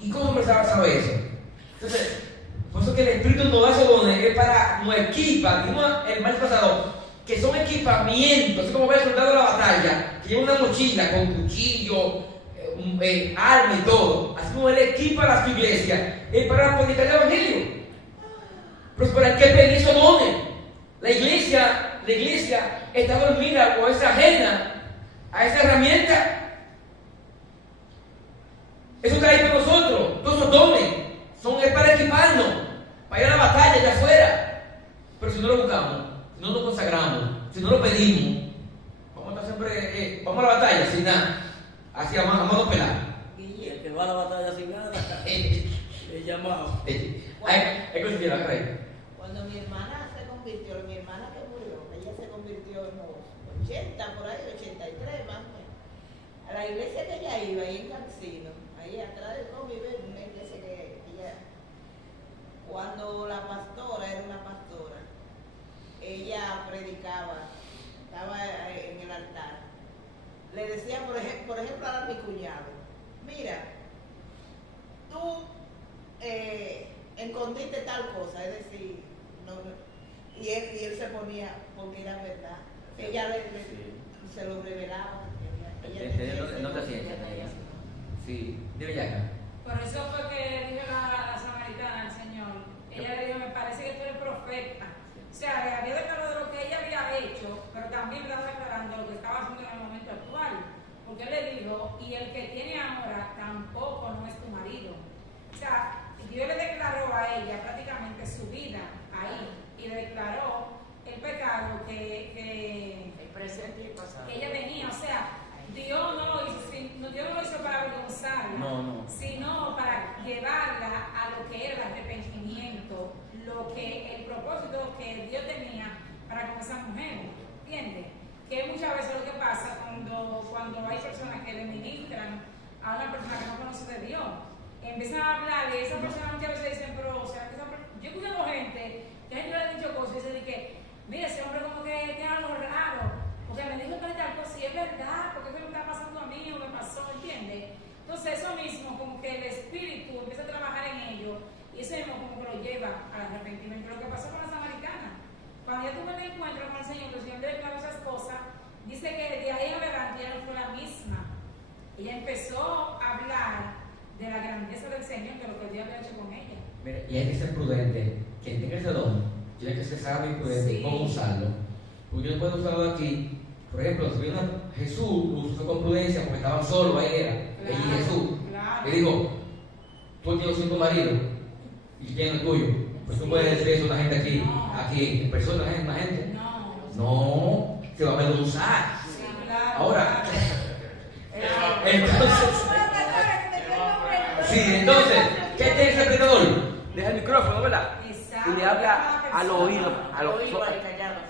¿Y cómo me sabe eso? Entonces, por eso que el Espíritu nos da esos dones, es para nos equipa, dijimos el mes pasado, que son equipamientos, así como ve el soldado de la batalla, que lleva una mochila con cuchillo, alma y todo, así como Él equipa a su iglesia, es para predicar el Evangelio. Pero para qué pedir esos dones. La iglesia está dormida o es ajena a esa herramienta. Eso está ahí para nosotros. Todos esos dones es para equiparnos, para ir a la batalla allá afuera. Pero si no lo buscamos, si no lo consagramos, si no lo pedimos, vamos a estar siempre, vamos a la batalla sin nada, así a mano pelada. Y el que va a la batalla sin nada, es llamado. Hay cosas que la creen. Cuando mi hermana se convirtió, mi hermana que murió, ella se convirtió en los 80, por ahí, 83 más o menos. A la iglesia que ella iba, ahí en Cancino, ahí atrás de todo vive una iglesia que ella, cuando la pastora era una pastora, ella predicaba, estaba en el altar, le decía, por ejemplo a mi cuñado, mira, tú escondiste tal cosa, es decir, y él se ponía, porque era verdad, ella se lo revelaba. No te sientes, sí, dime ya. Por eso fue que dijo la samaritana al Señor. Ella le dijo, me parece que tú eres profeta. O sea, le había declarado lo que ella había hecho, pero también le estaba declarando lo que estaba haciendo en el momento actual. Porque él le dijo, y el que tiene ahora tampoco no es tu marido. O sea, Dios le declaró a ella prácticamente su vida ahí. Y le declaró el pecado que el presente y el pasado. Que ella tenía. O sea, Dios no lo hizo para avergonzarla, sino para llevarla a lo que era el arrepentimiento, el propósito que Dios tenía para con esa mujer. ¿Entiendes? Que muchas veces lo que pasa cuando hay personas que le ministran a una persona que no conoce de Dios, empiezan a hablar y esa persona muchas veces dicen, pero o sea, yo he escuchado gente que a gente le ha dicho cosas y dice que, mira, ese hombre como que tiene algo raro. O sea, me dijo tal cosa y es verdad, porque eso me está pasando a mí o me pasó, ¿entiendes? Entonces eso mismo, como que el espíritu empieza a trabajar en ellos y eso mismo como que lo lleva al arrepentimiento. Lo que pasó con la samaritana, cuando ella tuvo el encuentro con el Señor le declaró esas cosas, dice que de ahí en adelante ella no fue la misma. Ella empezó a hablar de la grandeza del Señor, de lo que Dios había hecho con ella. Mira, y hay que ser prudente. Quien tenga ese don tiene que ser sabio y prudente cómo usarlo. Porque yo no puedo usarlo aquí. Por ejemplo, si Jesús lo usó con prudencia porque estaban solos, ahí era. Ella y Jesús. Le dijo, tú tienes 5 maridos y quién es el tuyo. Pues tú puedes decir eso a una gente aquí en persona, una gente. No, se va a poder usar. Ahora, entonces, ¿qué tiene ese predicador? Deja el micrófono, ¿verdad? Y le habla al oído.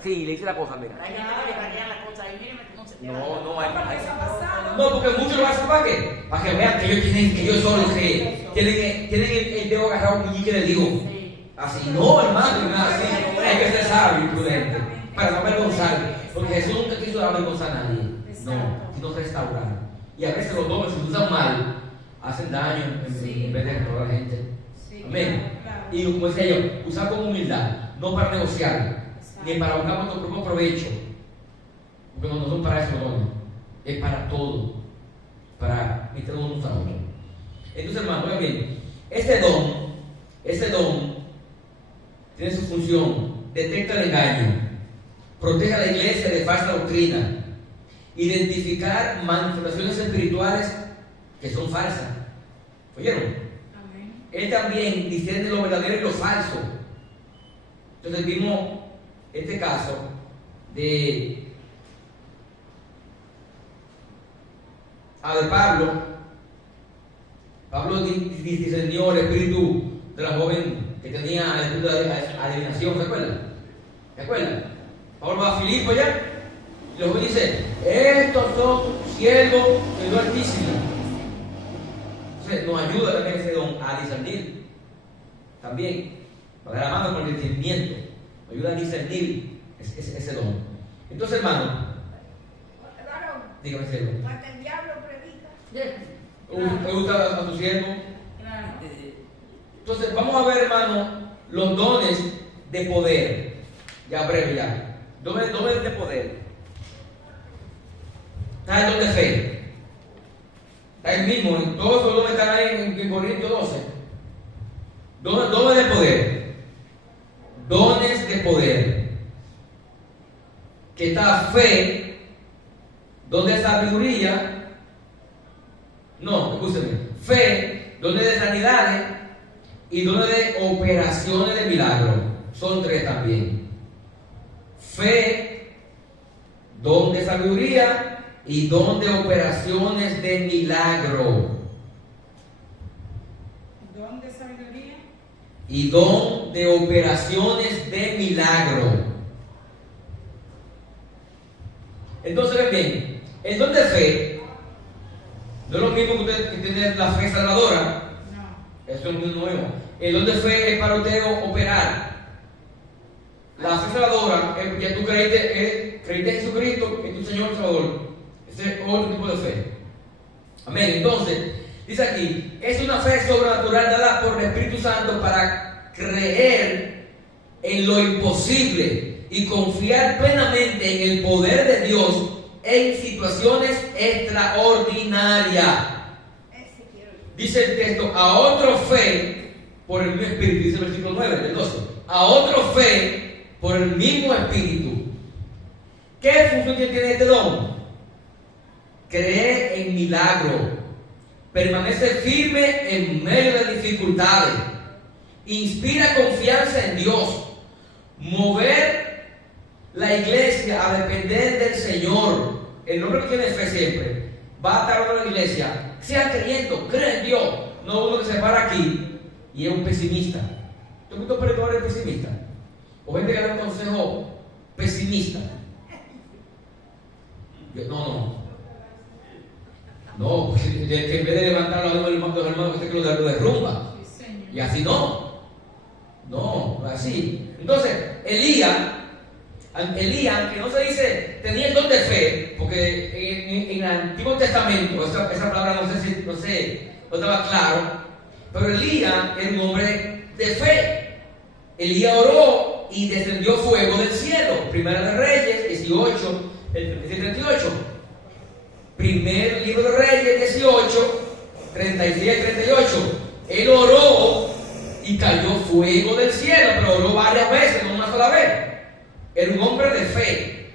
Sí, le dice la cosa, mira. Hay gente que le varían las cosas y mírame cómo se te No, porque muchos lo hacen para qué? Para que vean que ellos son los que tienen el dedo agarrado y que les digo. Así, no, hermano, nada así. Hay que ser sabio y prudente para no avergonzar. Porque Jesús nunca quiso avergonzar a nadie. No, sino restaurar. Y a veces los dones, si usan mal, hacen daño en vez de restaurar a la gente. Amén. Y como decía yo, usar con humildad, no para negociar, ni para buscar nuestro propio provecho. Porque no son para eso los dones, es para todo, para meter unos a otros. Entonces, hermano, oigan bien, ese don tiene su función: detecta el engaño, protege a la iglesia de falsa doctrina, identificar manifestaciones espirituales que son falsas. ¿Oyeron? Amén. Él también discierne lo verdadero y lo falso. Entonces vimos este caso de Pablo. Pablo discernió el espíritu de la joven que tenía el espíritu de adivinación. ¿Se acuerdan? Pablo va a Filipo ya y el joven dice: estos son siervos del Dios Altísimo. Entonces nos ayuda también ese don a discernir también, para la mano con el discernimiento, nos ayuda a discernir ese don. Entonces, hermano, dígame, siervo, Hasta el diablo predica. ¿me gusta a tu siervo? Entonces, vamos a ver, hermano, los dones de poder. Ya breve, ya. Dones de poder. Está el don de fe. ahí mismo, en todos esos dones están ahí en Corintios 12. Dones de poder. Dones de poder. Que está fe, don de sabiduría, no, escúcheme, fe, dones de sanidades y dones de operaciones de milagro. Son 3 también. Fe, don de sabiduría y don de operaciones de milagro. Don de sabiduría y don de operaciones de milagro. Entonces, ven bien, el don de fe no es lo mismo que usted que tiene la fe salvadora. no. Eso es muy nuevo. El don de fe es para usted operar. La fe salvadora es que tú creíste en Jesucristo, que es tu Señor Salvador. Ese es otro tipo de fe. Amén. Entonces, dice aquí, es una fe sobrenatural dada por el Espíritu Santo para creer en lo imposible y confiar plenamente en el poder de Dios en situaciones extraordinarias. Dice el texto, a otro fe por el mismo Espíritu, dice el versículo 9 del 12, a otro fe por el mismo Espíritu. ¿Qué función tiene este don? Cree en milagro, permanece firme en medio de dificultades, inspira confianza en Dios, mover la iglesia a depender del Señor. El hombre que tiene fe siempre va a estar en la iglesia, sea creyendo, cree en Dios, no uno que se para aquí y es un pesimista. ¿Tú muchos predicadores pesimistas? O gente que da un consejo pesimista. No, pues, que en vez de levantar los hermanos, que lo derrumba. Y así no, así. Entonces, Elías, que no se dice tenía el don de fe, porque en el Antiguo Testamento esa palabra no estaba claro, pero Elías era un hombre de fe. Elías oró y descendió fuego del cielo. Primera de Reyes 18, el 37-38. Primer libro de Reyes 18, 36-38. Él oró y cayó fuego del cielo, pero oró varias veces, no una sola vez. Era un hombre de fe.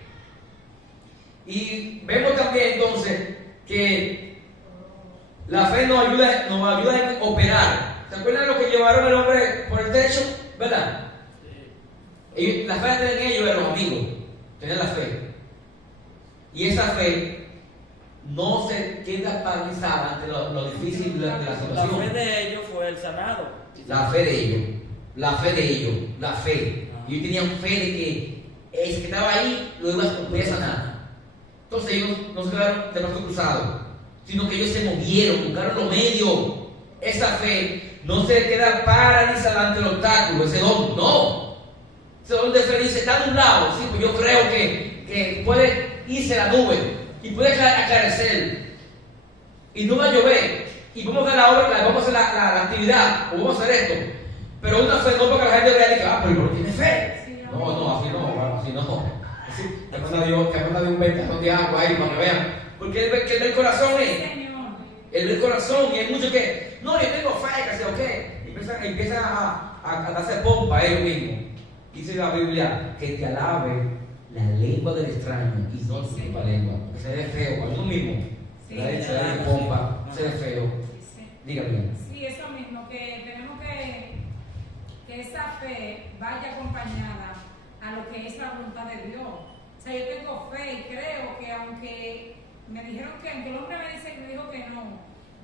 Y vemos también entonces que la fe nos ayuda a operar. ¿Se acuerdan lo que llevaron al hombre por el techo? ¿Verdad? Y la fe la tenían ellos, eran los amigos. Tenían la fe. Y esa fe no se queda paralizada ante lo difícil de la situación. La fe de ellos fue el sanado. La fe de ellos. Y ellos tenían fe de que el que estaba ahí lo iba a sanar. Entonces ellos no se quedaron de brazos cruzados, sino que ellos se movieron, buscaron los medios. Esa fe no se queda paralizada ante el obstáculo, ese don, no. Ese don de fe dice, está de un lado, sí, pues yo creo que puede irse la nube y puede aclarecer y no va a llover y vamos a hacer la obra, vamos a hacer la actividad o vamos a hacer esto, pero una fe no porque la gente vea y diga, pero no tiene fe. No, así no. Te manda Dios un ventano de agua ahí para que vean, porque el del corazón es el del corazón, y hay muchos que no, yo tengo fe, que sea o qué, empiezan a darse pompa a ellos mismos. Dice la Biblia que te alabe la lengua del extraño y no tu propia lengua, porque se ve feo a uno mismo. Se da pompa, se ve feo. Dígame. Sí, eso mismo, que tenemos que esa fe vaya acompañada a lo que es la voluntad de Dios. O sea, yo tengo fe y creo que aunque me dijeron que el hombre me dijo que no,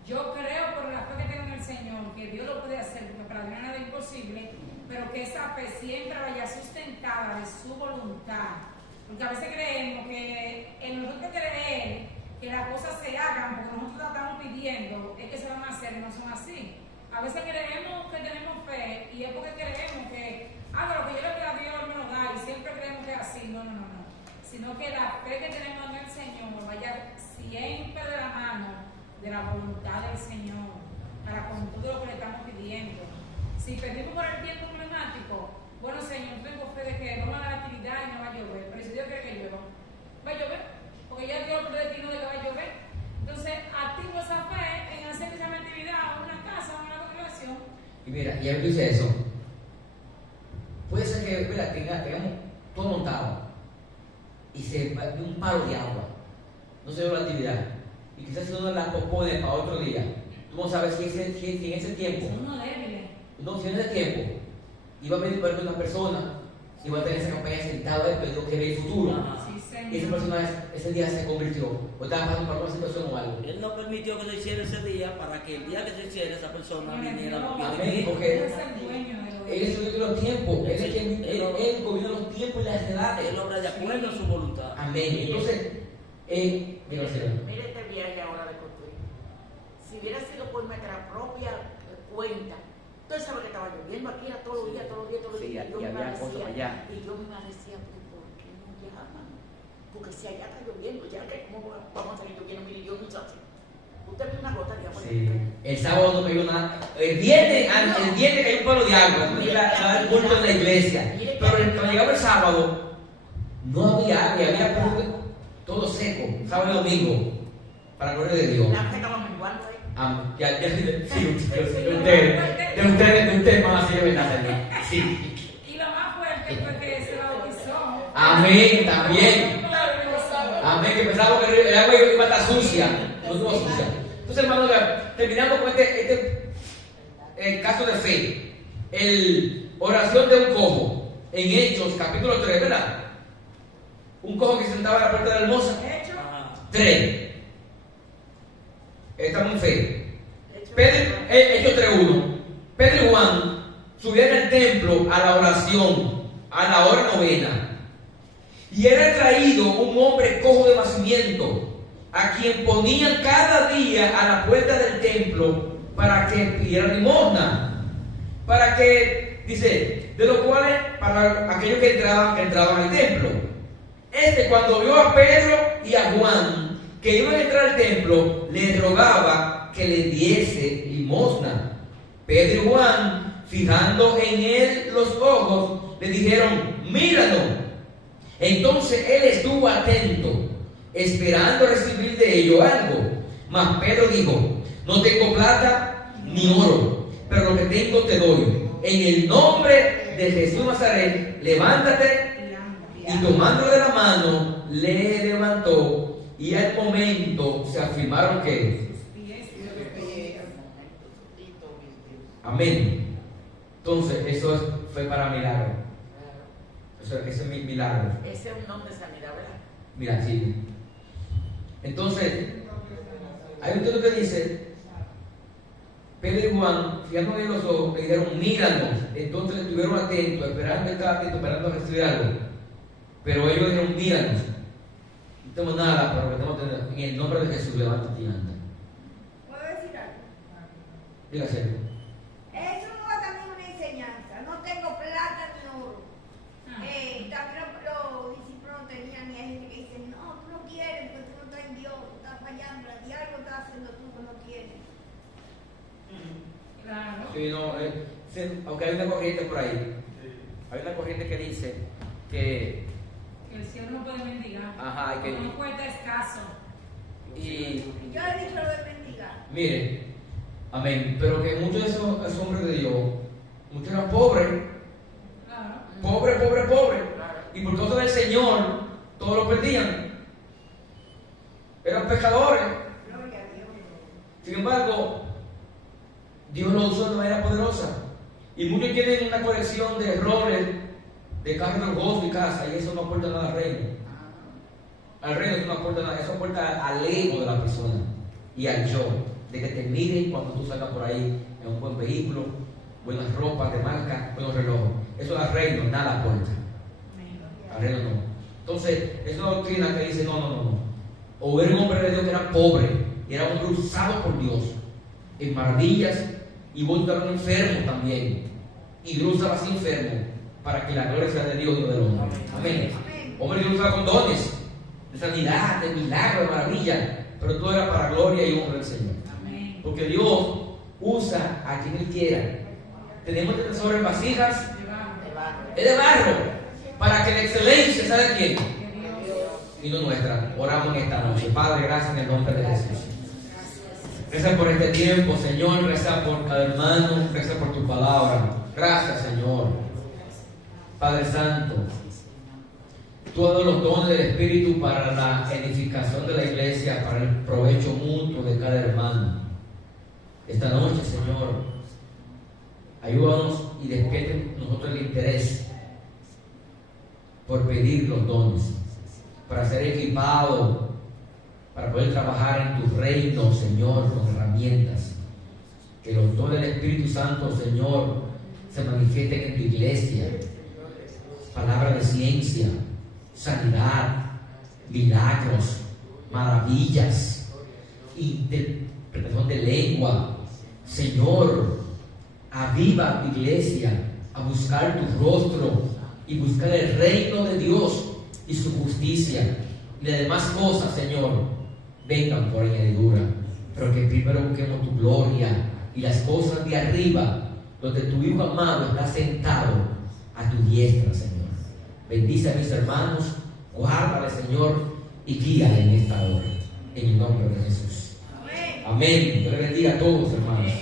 yo creo por la fe que tengo en el Señor que Dios lo puede hacer, porque para Dios nada es imposible, pero que esa fe siempre vaya sustentada de su voluntad. Porque a veces creemos que en nosotros creer que las cosas se hagan porque nosotros las estamos pidiendo, es que se van a hacer y no son así. A veces creemos que tenemos fe y es porque creemos que lo que yo le pido a Dios Él me lo da y siempre creemos que es así. No. Sino que la fe que tenemos en el Señor vaya siempre de la mano de la voluntad del Señor para con todo lo que le estamos pidiendo. Si pedimos por el tiempo climático, bueno Señor, tengo fe de que vamos a dar actividad y no va a llover, pero si Dios quiere que llueva, va a llover, porque ya Dios predestinó de que va a llover. Entonces activo esa fe tú dices eso, puede ser que mira, tengamos todo montado y se va de un palo de agua, no se dio la actividad, y quizás si uno la pospone para otro día, tú no sabes si en ese tiempo, si en ese tiempo iba a venir para una persona y va a tener esa campaña sentada pero que ve el futuro. Y esa persona ese día se convirtió o estaba pasando por una situación o algo. Él no permitió que se hiciera ese día para que el día que se hiciera esa persona viniera a los pies de Amén, Cristo. porque Él es el dueño de los tiempos, Él es quien Él gobierna los tiempos y las edades. Él obra de acuerdo a su voluntad. Amén. Entonces, mira, mire este viaje ahora de construir. Si hubiera sido por nuestra propia cuenta, usted sabe que estaba lloviendo aquí era todos los días. Sí, Y yo y me había cosas decía, allá. y yo me decía, ¿por qué no llaman? Porque si allá está lloviendo, ya que cómo vamos a salir lloviendo, mire, yo no sé. Usted vio una gota de agua. sí. El sábado no cayó nada. El viernes cayó un palo de agua. Estaba el culto en la iglesia. Pero cuando llegaba el sábado, no había agua, había todo seco. Sábado y domingo. Para la gloria de Dios. La gente estaba menguando ahí. Sí, ustedes van a ser verdad, Señor. Sí. Y lo más fuerte fue que se bautizó. Amén, también. Amén, que pensaba que el agua iba a estar sucia. No estuvo sucia. Entonces, hermano, terminamos con el caso de fe. Oración de un cojo. En Hechos, capítulo 3, ¿verdad? Un cojo que se sentaba a la puerta de la hermosa. 3. Estamos en fe. Hechos 3:1. Pedro y Juan subieron al templo a la oración, a la hora novena. Y era traído un hombre cojo de nacimiento, a quien ponían cada día a la puerta del templo para que pidiera limosna. Para que, dice, de los cuales, para aquellos que entraban al templo. Cuando vio a Pedro y a Juan que iban a entrar al templo, le rogaba que le diese limosna. Pedro y Juan, fijando en él los ojos, le dijeron, míranos. Entonces él estuvo atento, esperando recibir de ello algo. Mas Pedro dijo, no tengo plata ni oro, pero lo que tengo te doy. En el nombre de Jesús Nazaret, levántate. Y tomándolo de la mano, le levantó. Y al momento se afirmaron que amén. Entonces, eso fue para milagro. Ese es mi milagro. Ese es un nombre de sanidad, ¿verdad? Mira, sí. Entonces, hay un texto que dice, Pedro y Juan, fijándose en los ojos, le dijeron, míranos. Entonces estuvieron atentos, esperando recibir algo. Pero ellos dijeron, míranos. No tenemos nada, pero lo que tenemos que tener. En el nombre de Jesús, levántate y anda. ¿Puedo decir algo? Dígase. Eso no es también una enseñanza. No tengo plata ni oro. También los discípulos no tenían, y hay gente que dice, no, tú no quieres, porque tú no estás en Dios, tú estás fallando, el diablo está haciendo tú que no quieres. Claro. Sí, no, aunque hay una corriente por ahí. Hay una corriente que dice que El cielo no puede mendigar. Ajá, que no cuesta escaso. Y yo le he dicho lo de mendigar. mire, amén, pero que muchos de esos hombres de Dios, muchos eran pobres, Claro. pobres, y por causa del Señor, todos lo perdían, eran pecadores. Gloria a Dios. Sin embargo, Dios lo usó de manera poderosa, y muchos tienen una colección de roles, de carros de gozo y casa, y eso no aporta nada al reino. Al reino eso no aporta nada, eso aporta al ego de la persona y al yo, de que te miren cuando tú salgas por ahí en un buen vehículo, buenas ropas de marca, buenos relojes. Eso al reino nada aporta. Al reino no. Entonces, es una doctrina que dice, no. O era un hombre de Dios que era pobre, y era un hombre usado por Dios en maravillas, y vos estabas enfermo también, y Dios usaba así enfermo, para que la gloria sea de Dios y no del hombre. Amén. Hombre, Dios usaba con dones de sanidad, de milagro, de maravilla, pero todo era para gloria y honra del Señor. Amén. Porque Dios usa a quien Él quiera. Tenemos este tesoro en vasijas, es de barro, para que la excelencia sea de quién y no nuestra. Oramos en esta noche. Padre, gracias en el nombre de Jesús. Gracias por este tiempo, Señor. Gracias por cada hermano. Gracias por tu palabra. Gracias, Señor. Padre Santo, tú has dado los dones del Espíritu para la edificación de la iglesia, para el provecho mutuo de cada hermano. Esta noche, Señor, ayúdanos y despierte nosotros el interés por pedir los dones, para ser equipados, para poder trabajar en tu reino, Señor, con herramientas. Que los dones del Espíritu Santo, Señor, se manifiesten en tu iglesia. Palabra de ciencia, sanidad, milagros, maravillas, interpretación de lengua. Señor, aviva tu iglesia a buscar tu rostro y buscar el reino de Dios y su justicia. Y las demás cosas, Señor, vengan por añadidura. Pero que primero busquemos tu gloria y las cosas de arriba, donde tu Hijo amado está sentado a tu diestra, Señor. Bendice a mis hermanos, guárdale, Señor, y guíale en esta hora. En el nombre de Jesús. Amén. Dios le bendiga a todos, hermanos.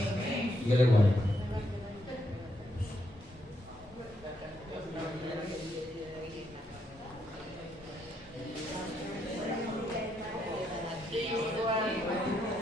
Y Dios le guarde.